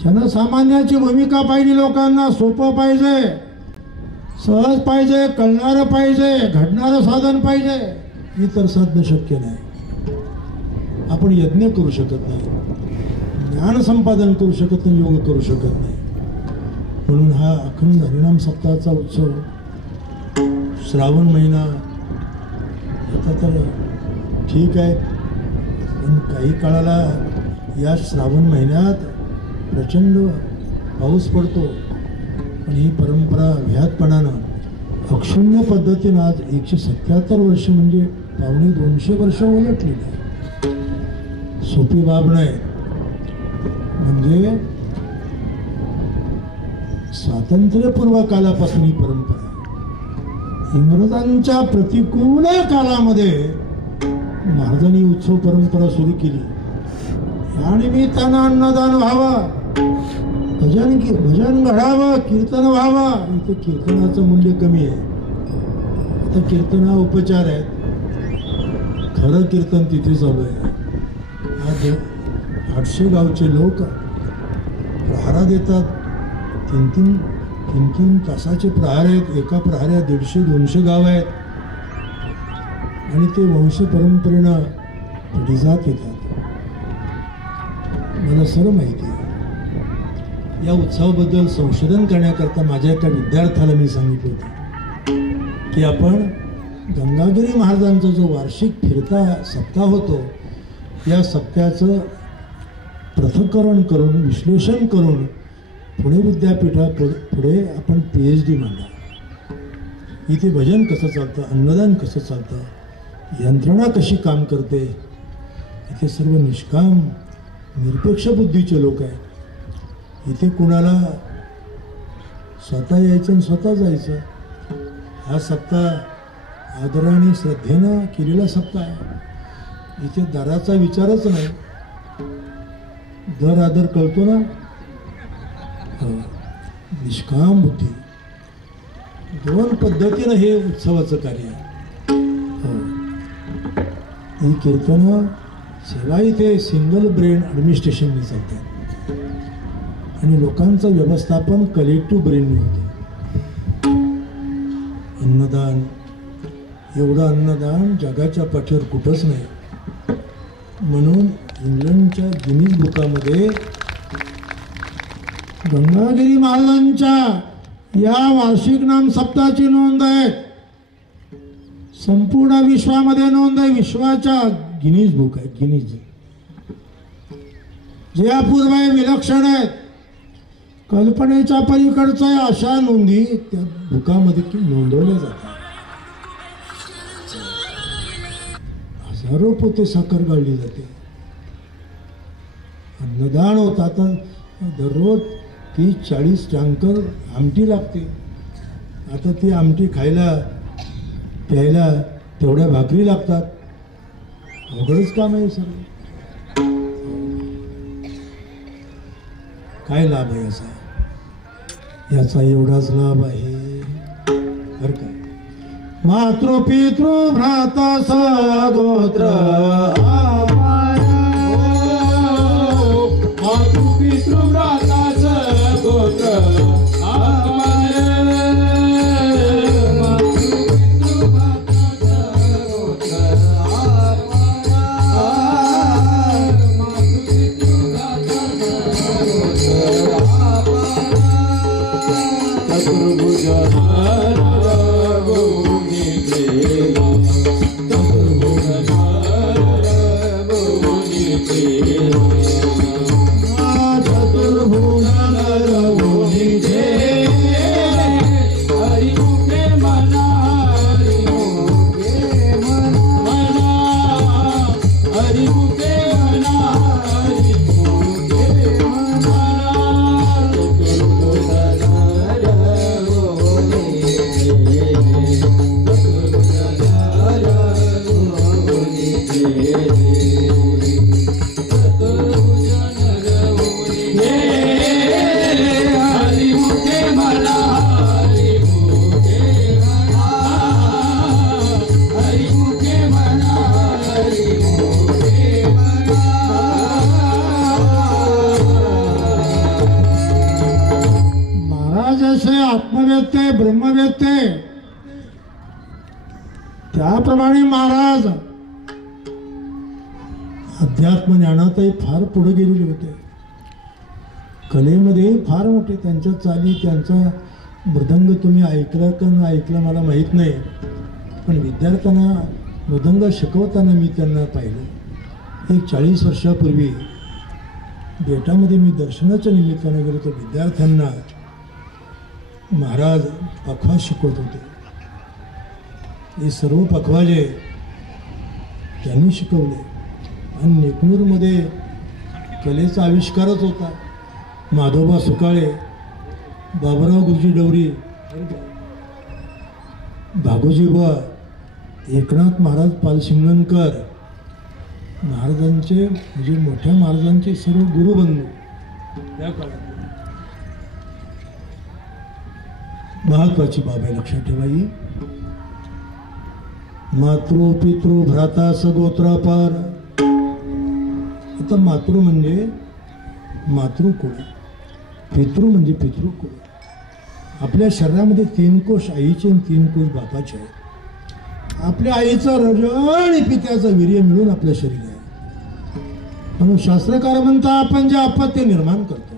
जनसामान्याची भूमिका पाहिली. लोकांना सोपं पाहिजे, सहज पाहिजे, कळणारं पाहिजे, घडणारं साधन पाहिजे. इतर साधन शक्य नाही. आपण यज्ञ करू शकत नाही, ज्ञान संपादन करू शकत नाही, योग करू शकत नाही. म्हणून हा अखंड हरिनाम सप्ताहाचा उत्सव श्रावण महिना आता तर ठीक आहे. पण काही काळाला या श्रावण महिन्यात प्रचंड पाऊस पडतो. पण ही परंपरा व्याहतपणानं अक्षुण्य पद्धतीनं आज 177 वर्ष म्हणजे 250 वर्ष उलटलेली आहे. सोपी बाब नाही. म्हणजे स्वातंत्र्यपूर्व कालापासून ही परंपरा. इंग्रजांच्या प्रतिकूल काळामध्ये महाराजांनी उत्सव परंपरा सुरू केली. या निमित्तानं अन्नदान व्हावं, भजन घडावं, कीर्तन व्हावं. इथे कीर्तनाचं मूल्य कमी आहे. आता कीर्तन हा उपचार आहे. खरं कीर्तन तिथे चालू आहे. आज 800 गावचे लोक प्रहारा देतात. 3 तासाचे प्रहार आहेत. एका प्रहारात 150-200 गाव आहेत. आणि ते वंश परंपरेनं पिढी जात येतात. मला सर्व माहिती आहे. या उत्सवाबद्दल संशोधन करण्याकरता माझ्या एका विद्यार्थ्याला मी सांगितलं होतं की आपण गंगागिरी महाराजांचा जो वार्षिक फिरता सप्ताह होतो, या सप्त्याचं पृथक्करण करून, विश्लेषण करून पुणे विद्यापीठापुढे आपण PhD मांडा. इथे भजन कसं चालतं, अन्नदान कसं चालतं, यंत्रणा कशी काम करते, इथे सर्व निष्काम निरपेक्ष बुद्धीचे लोक आहेत. इथे कुणाला स्वतः यायचं आणि स्वतः जायचं. हा सप्ताह आदराने श्रद्धेनं केलेला सप्ताह आहे. इथे दराचा विचारच नाही. दर आदर कळतो ना. निष्काम बुद्धी. दोन पद्धतीनं हे उत्सवाचं कार्य आहे. ही कीर्तनं सेवा इथे सिंगल ब्रेन ॲडमिनिस्ट्रेशनने चालतात आणि लोकांचं व्यवस्थापन कलेक्टिव्ह ब्रेनने होतं. अन्नदान, एवढं अन्नदान जगाच्या पाठीवर कुठंच नाही. म्हणून इंग्लंडच्या गिनीज बुकामध्ये गंगागिरी महाराजांच्या या वार्षिक नाम सप्ताहाची नोंद आहे. संपूर्ण विश्वामध्ये नोंद आहे. विश्वाच्या गिनीज बुक आहे. गिनीज जे अपूर्व आहे, विलक्षण आहेत, कल्पनेच्या पलीकडचं आहे, अशा नोंदी त्या बुकामध्ये नोंदवल्या जातात. हजारो पोते साखर गाळली जाते. अन्नदान होतं. आता दररोज 30-40 टँकर आमटी लागते. आता ती आमटी खायला प्यायला तेवढ्या भाकरी लागतात. अवघडच काम आहे सर. काय लाभ आहे याचा? याचा एवढाच लाभ आहे बरं काय. मातृ पितृ भ्राता सगोत्र मातृ पितृ भ्राता सगोत्र आत्मवेत्ते ब्रह्मवेत्ते त्याप्रमाणे महाराज अध्यात्म ज्ञानातही फार पुढे गेलेले होते. कलेमध्ये फार मोठे त्यांच्या चाली, त्यांचा मृदंग तुम्ही ऐकला का न ऐकला मला माहीत नाही, पण विद्यार्थ्यांना मृदंग शिकवताना मी त्यांना पाहिलं. 40 वर्षापूर्वी बेटामध्ये मी दर्शनाच्या निमित्ताने गेलो तर विद्यार्थ्यांना महाराज पखवाज शिकवत होते. हे सर्व पखवाजे त्यांनी शिकवले आणि नेकनूरमध्ये कलेचा आविष्कारच होता. माधोबा सुकाळे, बाबुराव गुरुजी डवरी, भागोजीबा, एकनाथ महाराज पालसिंगणकर महाराजांचे म्हणजे मोठ्या महाराजांचे सर्व गुरुबंधू त्या काळात. महत्वाची बाब आहे, लक्षात ठेवा. ही मातृ पितृ भ्राता सगोत्रापार. आता मातृ म्हणजे मातृकुळ, पितृ म्हणजे पितृकुळ. आपल्या शरीरामध्ये 3 कोश आईचे आणि 3 कोश बापाचे आहेत. आपल्या आईचं रज आणि पित्याचं वीर्य मिळून आपलं शरीर आहे. म्हणून शास्त्रकार म्हणता आपण जे अपत्य निर्माण करतो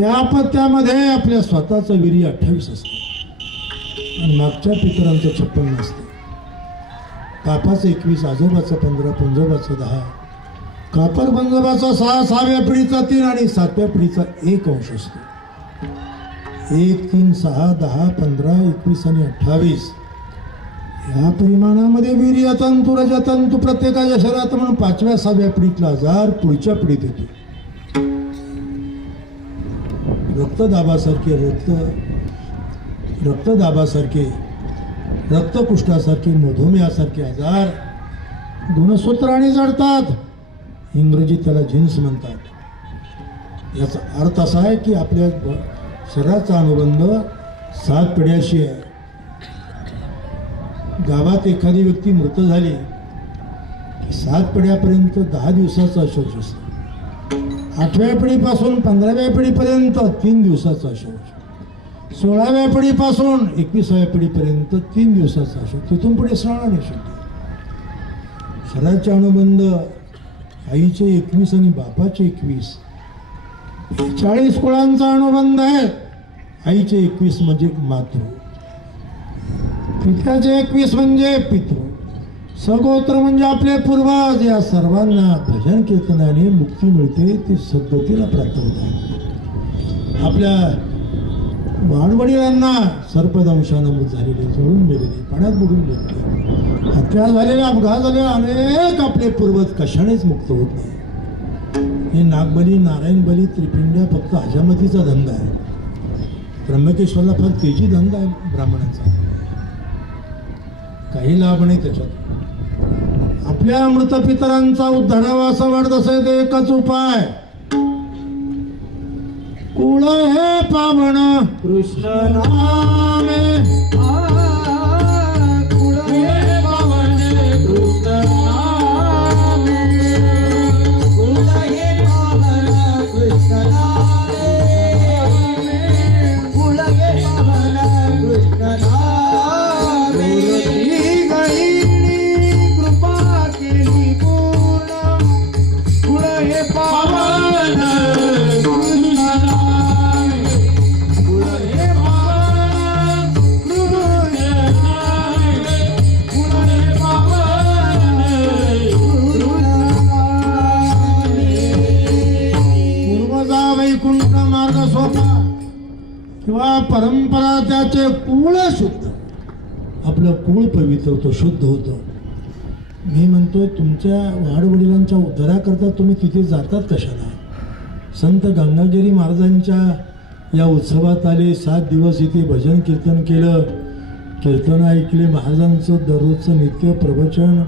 या अपत्यामध्ये आपल्या स्वतःचं वीर्य 28 असतं आणि मागच्या पितरांचं 56 असतं. कापाचं 21, आजोबाचं 15, पंजोबाचं 10, कापर पंजोबाचा 6, 6व्या पिढीचा 3 आणि 7व्या पिढीचा 1 अंश असतो. 1, 3, 6, 10, 15, 21 आणि 28 या परिमाणामध्ये वीर्यतंतु रजतंतु प्रत्येकाच्या शरीरात म्हणून 5व्या 6व्या पिढीतला आजार पुढच्या पिढीत येतो. रक्तदाबासारखे रक्तकुष्ठासारखे मधुमेहासारखे आजार गुणसूत्राने जडतात. इंग्रजीत त्याला जीन्स म्हणतात. याचा अर्थ असा आहे की आपल्या शरीराचा अनुबंध 7 पिढ्याशी आहे. गावात एखादी व्यक्ती मृत झाली की 7 पिढ्यापर्यंत 10 दिवसाचा शौच असतो. 8व्या पिढीपासून 15व्या पिढीपर्यंत 3 दिवसाचा शौच. 16व्या पिढीपासून 21व्या पिढीपर्यंत 3 दिवसाचा शौच. तिथून पुढे स्नान नाही शक्य. शरीराचे अनुबंध आईचे 21 आणि बापाचे 21 40 कुळांचा अनुबंध आहे. आईचे 21 म्हणजे मातृ, पित्याचे 21 म्हणजे पितृ, सगोत्र म्हणजे आपले पूर्वज. या सर्वांना भजन कीर्तनाने मुक्ती मिळते, ते सद्गतीला प्राप्त होतात. आपल्या वाडवडिलांना सर्पदंशानं मृत झालेले, जळून गेलेले, पाण्यात बुडून गेलेले, हत्या झालेले, अपघात झालेले अनेक आपले पूर्वज कशानेच मुक्त होत नाही. हे नागबली, नारायण बली, त्रिपिंड्या फक्त हजामतीचा धंदा आहे. त्र्यंबकेश्वरला फार तेजी धंदा आहे ब्राह्मणांचा, काही लाभ नाही त्याच्यात. आपल्या मृत पितरांचा उद्धारावा असं वाटत असेल तर एकच उपाय, कुळ हे पावन कृष्ण नामे, कुळ हे पावन कृष्ण नामे, कुळ हे पावन कृष्ण नामे, कुळ हे पावन कृष्ण नामे. कृपा केली पूर्ण, कुळ हे पावन किंवा परंपरा त्याचे कुळ शुद्ध, आपलं कुळ पवित्र होतं, शुद्ध होतं. मी म्हणतोय तुमच्या वाडवडिलांच्या उद्धाराकरता तुम्ही तिथे जातात कशाला? संत गंगागिरी महाराजांच्या या उत्सवात आले, 7 दिवस इथे भजन कीर्तन केलं, कीर्तन ऐकले, महाराजांचं दररोजचं नित्य प्रवचन.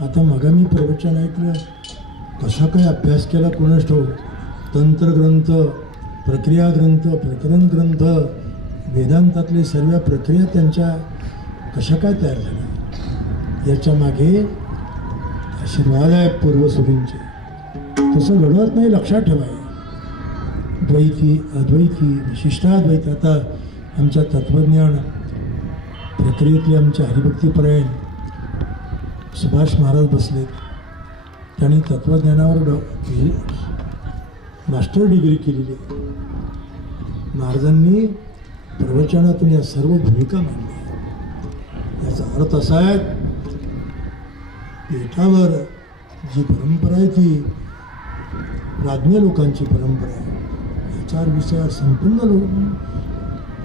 आता मग मी प्रवचन ऐकलं, कसा काय अभ्यास केला कोणास ठाऊक. तंत्रग्रंथ, प्रक्रिया ग्रंथ, प्रकरण ग्रंथ, वेदांतातले सर्व प्रक्रिया त्यांच्या कशा काय तयार झाल्या, याच्या मागे आशीर्वाद आहे पूर्वसुरींचे. तसं घडवत नाही, लक्षात ठेवाय. द्वैती, अद्वैती, विशिष्टाद्वैत. आता आमच्या तत्त्वज्ञान प्रक्रियेतले आमचे हरिभक्तीपरायण सुभाष महाराज बसलेत. त्यांनी तत्त्वज्ञानावर मास्टर डिग्री केलेली. महाराजांनी प्रवचनातून या सर्व भूमिका मांडल्या. याचा अर्थ असा आहे, पीठावर जी परंपरा आहे ती प्राज्ञ लोकांची परंपरा आहे. विचार विचार संपन्न लोक,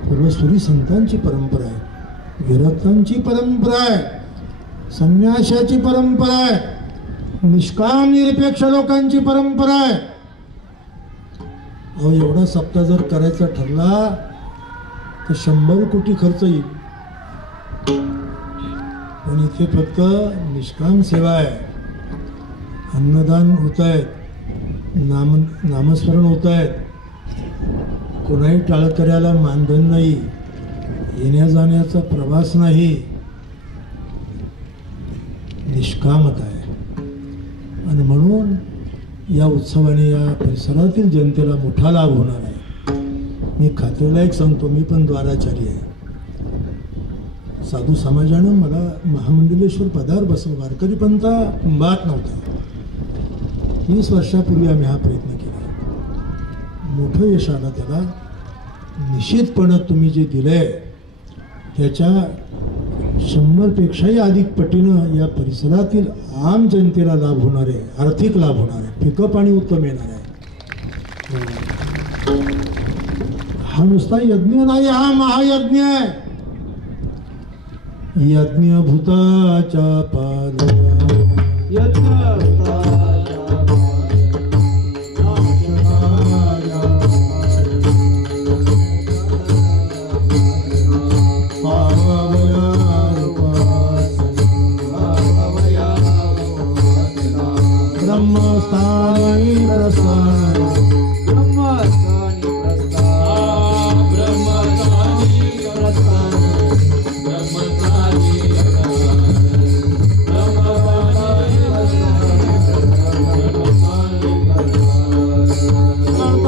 पूर्वसुरी संतांची परंपरा आहे, विरक्तांची परंपरा आहे, संन्यासाची परंपरा आहे, निष्काम निरपेक्ष लोकांची परंपरा आहे. अहो, एवढा सप्ताह जर करायचा ठरला तर 100 कोटी खर्च येईल. पण इथे फक्त निष्काम सेवा आहे, अन्नदान होत आहेत, नामस्मरण होत आहेत, कोणाही टाळकऱ्याला मानधन नाही, येण्या जाण्याचा प्रवास नाही, निष्कामता आहे. आणि म्हणून या उत्सवाने या परिसरातील जनतेला मोठा लाभ होणार आहे. मी खातेलायक सांगतो, मी पण द्वाराचारी आहे. साधू समाजानं मला महामंडलेश्वर पदावर बसवलं. वारकरी पंथ कुंभात नव्हता. 30 वर्षापूर्वी आम्ही हा प्रयत्न केला, मोठं यश आलं त्याला. निश्चितपणे तुम्ही जे दिलंय त्याच्या 100पेक्षाही अधिक पटीनं या परिसरातील आम जनतेला लाभ होणार आहे, आर्थिक लाभ होणार आहे, पिकं पाणी उत्तम येणार आहे. हा नुसता यज्ञ नाही, हा महायज्ञ आहे. यज्ञ भूताच्या पादवा यज्ञ ब्रह्मस्थानी प्रस्थान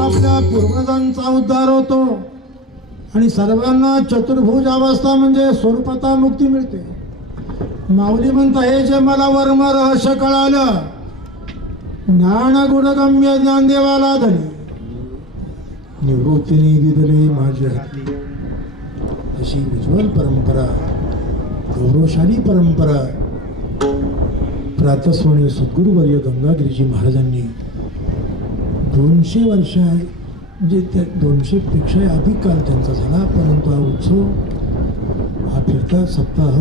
आपल्या पूर्वजांचा उद्धार होतो आणि सर्वांना चतुर्भुज अवस्था म्हणजे स्वरूपता मुक्ती मिळते. माऊली म्हणता, हे जे मला वर्म रहस्य कळालं, ज्ञान गुणगम्य ज्ञानदेवाला धनी, निवृत्तीने दिदले माझ्या हाती. अशी उज्ज्वल परंपरा, गौरवशाली परंपरा प्रातस्मरणीय सद्गुरुवर्य गंगागिरीजी महाराजांनी 200 वर्ष आहे, म्हणजे त्या 200 पेक्षा अधिक काळ त्यांचा झाला. परंतु हा उत्सव, हा फिरता सप्ताह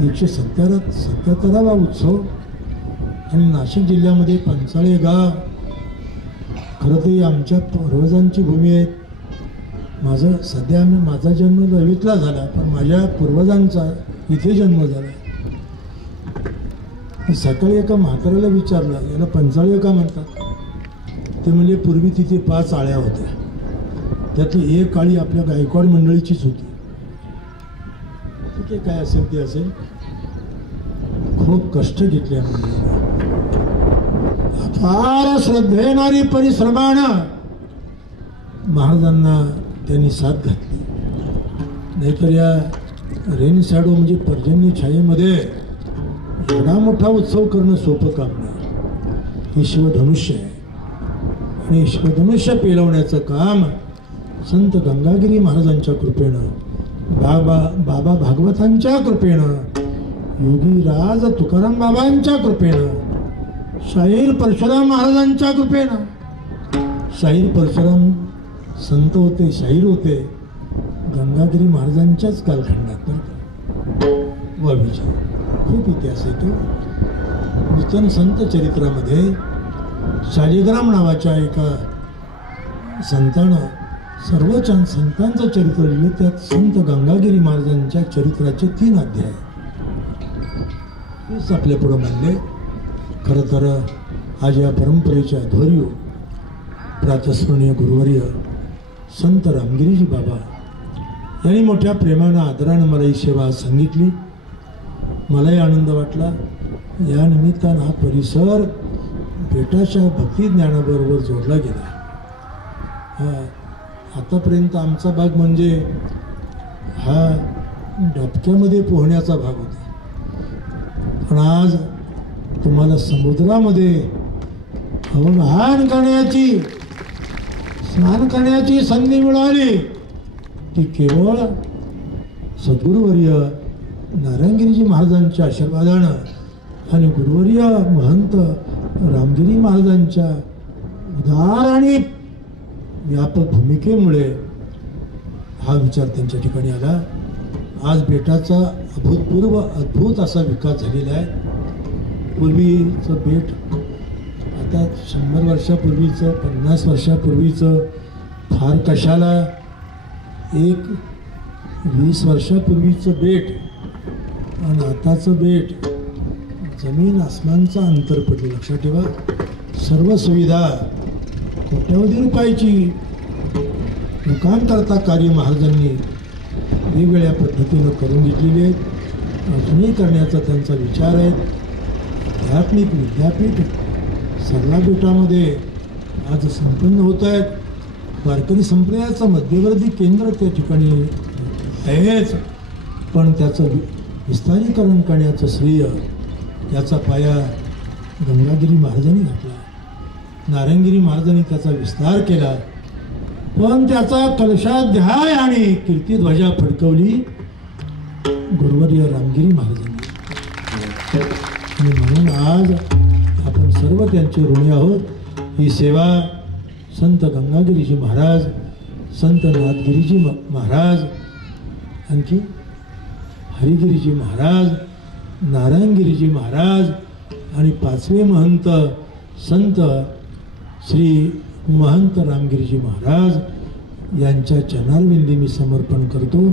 177वा उत्सव आणि नाशिक जिल्ह्यामध्ये पंचाळे गाव, खरं तर आमच्या पूर्वजांची भूमी आहे. माझा जन्म दहिवीतला झाला, पण माझ्या पूर्वजांचा इथे जन्म झाला. सकाळी एका म्हाताऱ्याला विचारलं, याला पंचाळे का म्हणतात? ते म्हणजे पूर्वी तिथे 5 आळ्या होत्या, त्यातली एक आळी आपल्या गायकवाड मंडळीचीच होती. ठीक आहे, काय असेल ते असेल. खूप कष्ट घेतले अपार श्रद्धेनारी परिश्रमानं महाराजांना त्यांनी साथ घातली. नाहीतर या रेन शॅडो म्हणजे पर्जन्य छायेमध्ये एवढा मोठा उत्सव करणं सोपं काम नाही. हे शिवधनुष्य आहे आणि शिवधनुष्य पेलवण्याचं काम संत गंगागिरी महाराजांच्या कृपेनं, बाबा भागवतांच्या कृपेनं, योगी राज तुकाराम बाबांच्या कृपेनं, शाहीर परशुराम महाराजांच्या कृपेनं. शाहीर परशुराम संत होते, शाहीर होते गंगागिरी महाराजांच्याच कालखंडात. व विजय खूप इतिहास आहे तो. नूतन संत चरित्रामध्ये शालिग्राम नावाच्या एका संतानं सर्व संतांचं चरित्र लिहिलं. त्यात संत गंगागिरी महाराजांच्या चरित्राचे 3 अध्याय हेच आपल्या पुढं मांडले. खरं तर आज या परंपरेच्या ध्वर्यू प्रातस्मरणीय गुरुवर्य संत रामगिरीजी बाबा यांनी मोठ्या प्रेमानं, आदरानं मला ही सेवा सांगितली. मलाही आनंद वाटला. या निमित्तानं हा परिसर बेटाच्या भक्ती ज्ञानाबरोबर जोडला गेला. आतापर्यंत आमचा भाग म्हणजे हा डबक्यामध्ये पोहण्याचा भाग होता, पण आज तुम्हाला समुद्रामध्ये अवघान करण्याची, स्नान करण्याची संधी मिळाली. ती केवळ सद्गुरुवर्य नारायणगिरीजी महाराजांच्या आशीर्वादानं आणि गुरुवर्य महंत रामगिरी महाराजांच्या उदार आणि व्यापक भूमिकेमुळे हा विचार त्यांच्या ठिकाणी आला. आज बेटाचा अद्भुत असा विकास झालेला आहे. पूर्वीचं बेट आता 100 वर्षापूर्वीचं, 50 वर्षापूर्वीचं फार कशाला, 20 वर्षापूर्वीचं बेट आणि आताचं बेट जमीन आसमानचा अंतर पडलं. लक्षात ठेवा, सर्व सुविधा कोट्यावधी रुपयाची दुकान करता कार्य महाराजांनी वेगवेगळ्या पद्धतीनं करून घेतलेली आहेत. अजूनही करण्याचा त्यांचा विचार आहे. आध्यात्मिक विद्यापीठ सरला बेटामध्ये आज संपन्न होत आहेत. वारकरी संप्रदायाचं मध्यवर्ती केंद्र त्या ठिकाणी आहेच, पण त्याचं विस्तारीकरण करण्याचं श्रेय, त्याचा पाया गंगागिरी महाराजांनी घातला. नारायणगिरी महाराजांनी त्याचा विस्तार केला, पण त्याचा कलशाध्याय आणि कीर्तिध्वजा फडकवली गुरुवर्य रामगिरी महाराजांनी. आणि म्हणून आज आपण सर्व त्यांचे ऋणी आहोत. ही सेवा संत गंगागिरीजी महाराज संत नाथगिरीजी महाराज, आणखी हरिगिरीजी महाराज, नारायणगिरीजी महाराज आणि 5वे महंत संत श्री महंत रामगिरीजी महाराज यांच्या चरणारविंदी मी समर्पण करतो.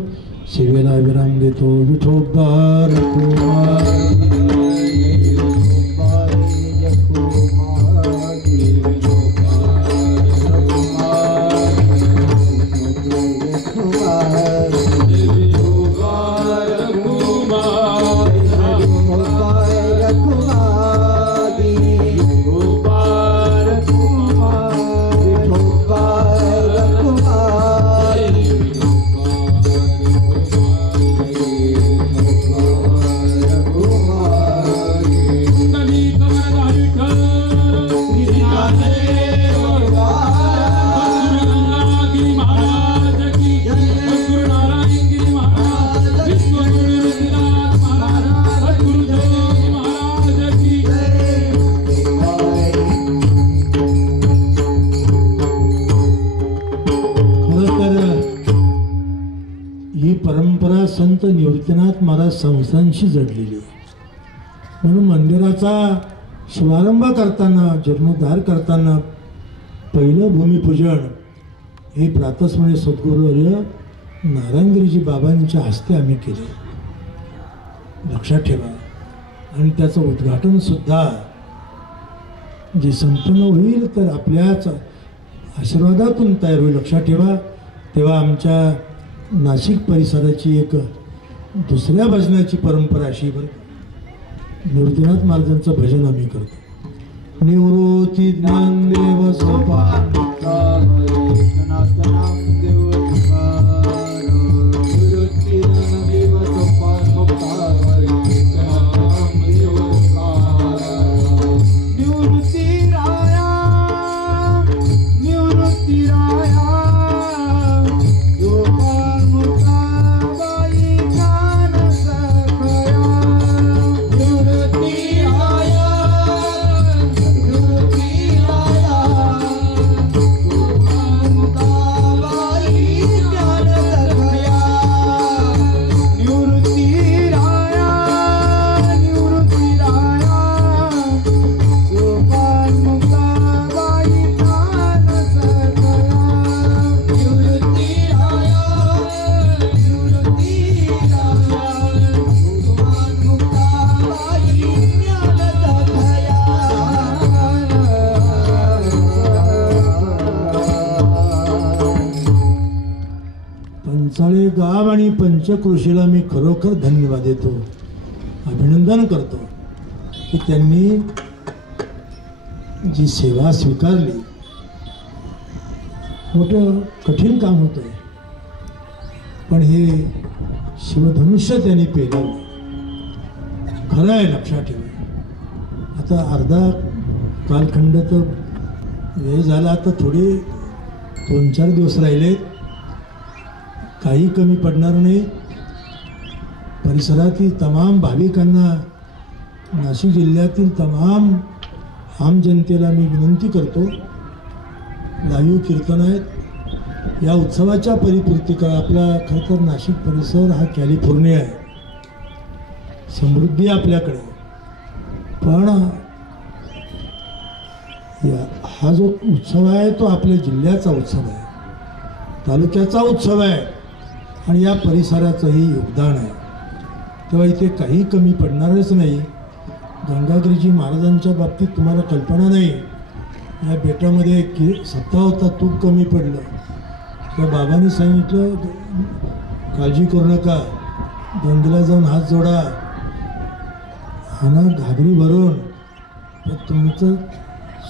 सेवेला विराम देतो. विठोबा संत निवृत्तीनाथ महाराज संस्थांशी जडलेली आहे. म्हणून मंदिराचा शुभारंभ करताना, जीर्णोद्धार करताना पहिलं भूमिपूजन हे प्रातस्मरणीय सद्गुरुवर्य नारायणगिरीजी बाबांच्या हस्ते आम्ही केले, लक्षात ठेवा. आणि त्याचं उद्घाटन सुद्धा जे संपन्न होईल तर आपल्याच आशीर्वादातून तयार होईल, लक्षात ठेवा. तेव्हा आमच्या नाशिक परिसराची एक दुसऱ्या भजनाची परंपरा अशी बरं, निवृत्तीनाथ महाराजांचं भजन आम्ही करतो. निवृत्ती ज्ञानदेव सोपा गाव आणि पंचक्रोशीला मी खरोखर धन्यवाद देतो, अभिनंदन करतो की त्यांनी जी सेवा स्वीकारली. मोठं कठीण काम होतं आहे, पण हे शिवधनुष्य त्यांनी पेलवलं. खरं आहे, लक्षात ठेवा. आता अर्धा कालखंड तर वेळ झाला, आता थोडे 2-4 दिवस राहिलेत, काही कमी पडणार नाही. परिसरातील तमाम भाविकांना, नाशिक जिल्ह्यातील तमाम आम जनतेला मी विनंती करतो, लाईव्ह कीर्तन आहेत, या उत्सवाच्या परिपूर्ती करा. आपला खरं तर नाशिक परिसर हा कॅलिफोर्निया आहे, समृद्धी आपल्याकडे, पण हा जो उत्सव आहे तो आपल्या जिल्ह्याचा उत्सव आहे, तालुक्याचा उत्सव आहे आणि या परिसराचंही योगदान आहे. तेव्हा इथे काही कमी पडणारच नाही. गंगागिरीजी महाराजांच्या बाबतीत तुम्हाला कल्पना नाही, या बेटामध्ये सत्ता होता, तूप कमी पडलं, त्या बाबांनी सांगितलं काळजी करू नका, गंगेला जाऊन हात जोडा, हाना घागरी भरून, तर तुमचं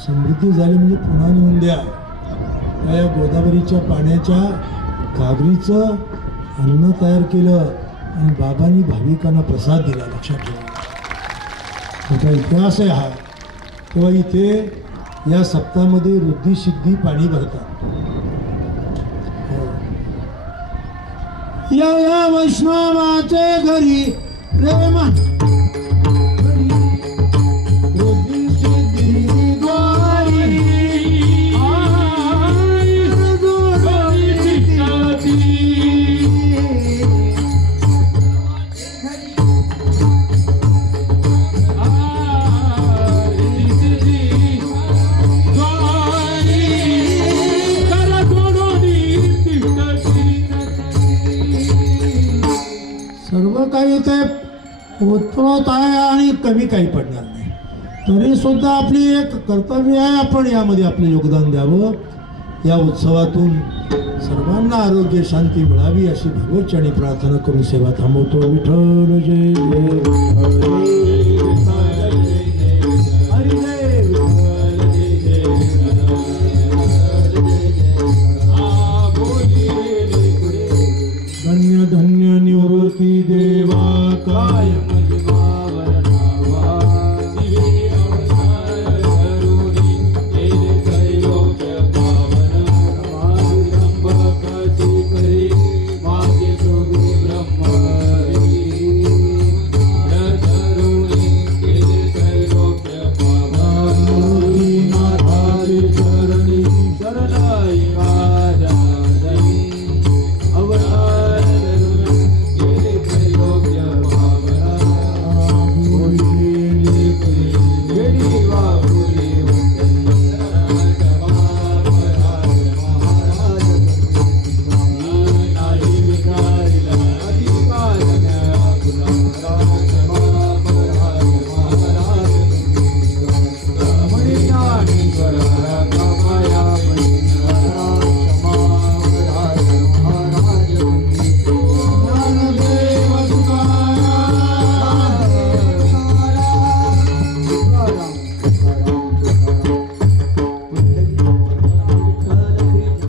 समृद्धी झाली म्हणजे पुन्हा नेऊन द्या. त्या गोदावरीच्या पाण्याच्या घागरीचं अन्न तयार केलं आणि बाबांनी भाविकांना प्रसाद दिला, लक्षात ठेवा. मोठा इतिहास आहे हा. तेव्हा इथे या सप्ताहामध्ये वृद्धी सिद्धी पाणी भरतात. या वैष्णवाचे घरी प्रेम उत्सवात आहे आणि कमी काही पडणार नाही. तरी सुद्धा आपली एक कर्तव्य आहे, आपण यामध्ये आपले योगदान द्यावं. या उत्सवातून सर्वांना आरोग्य शांती मिळावी अशी भगवतचरणी प्रार्थना करून सेवा थांबवतो. विठ्ठल जय जय.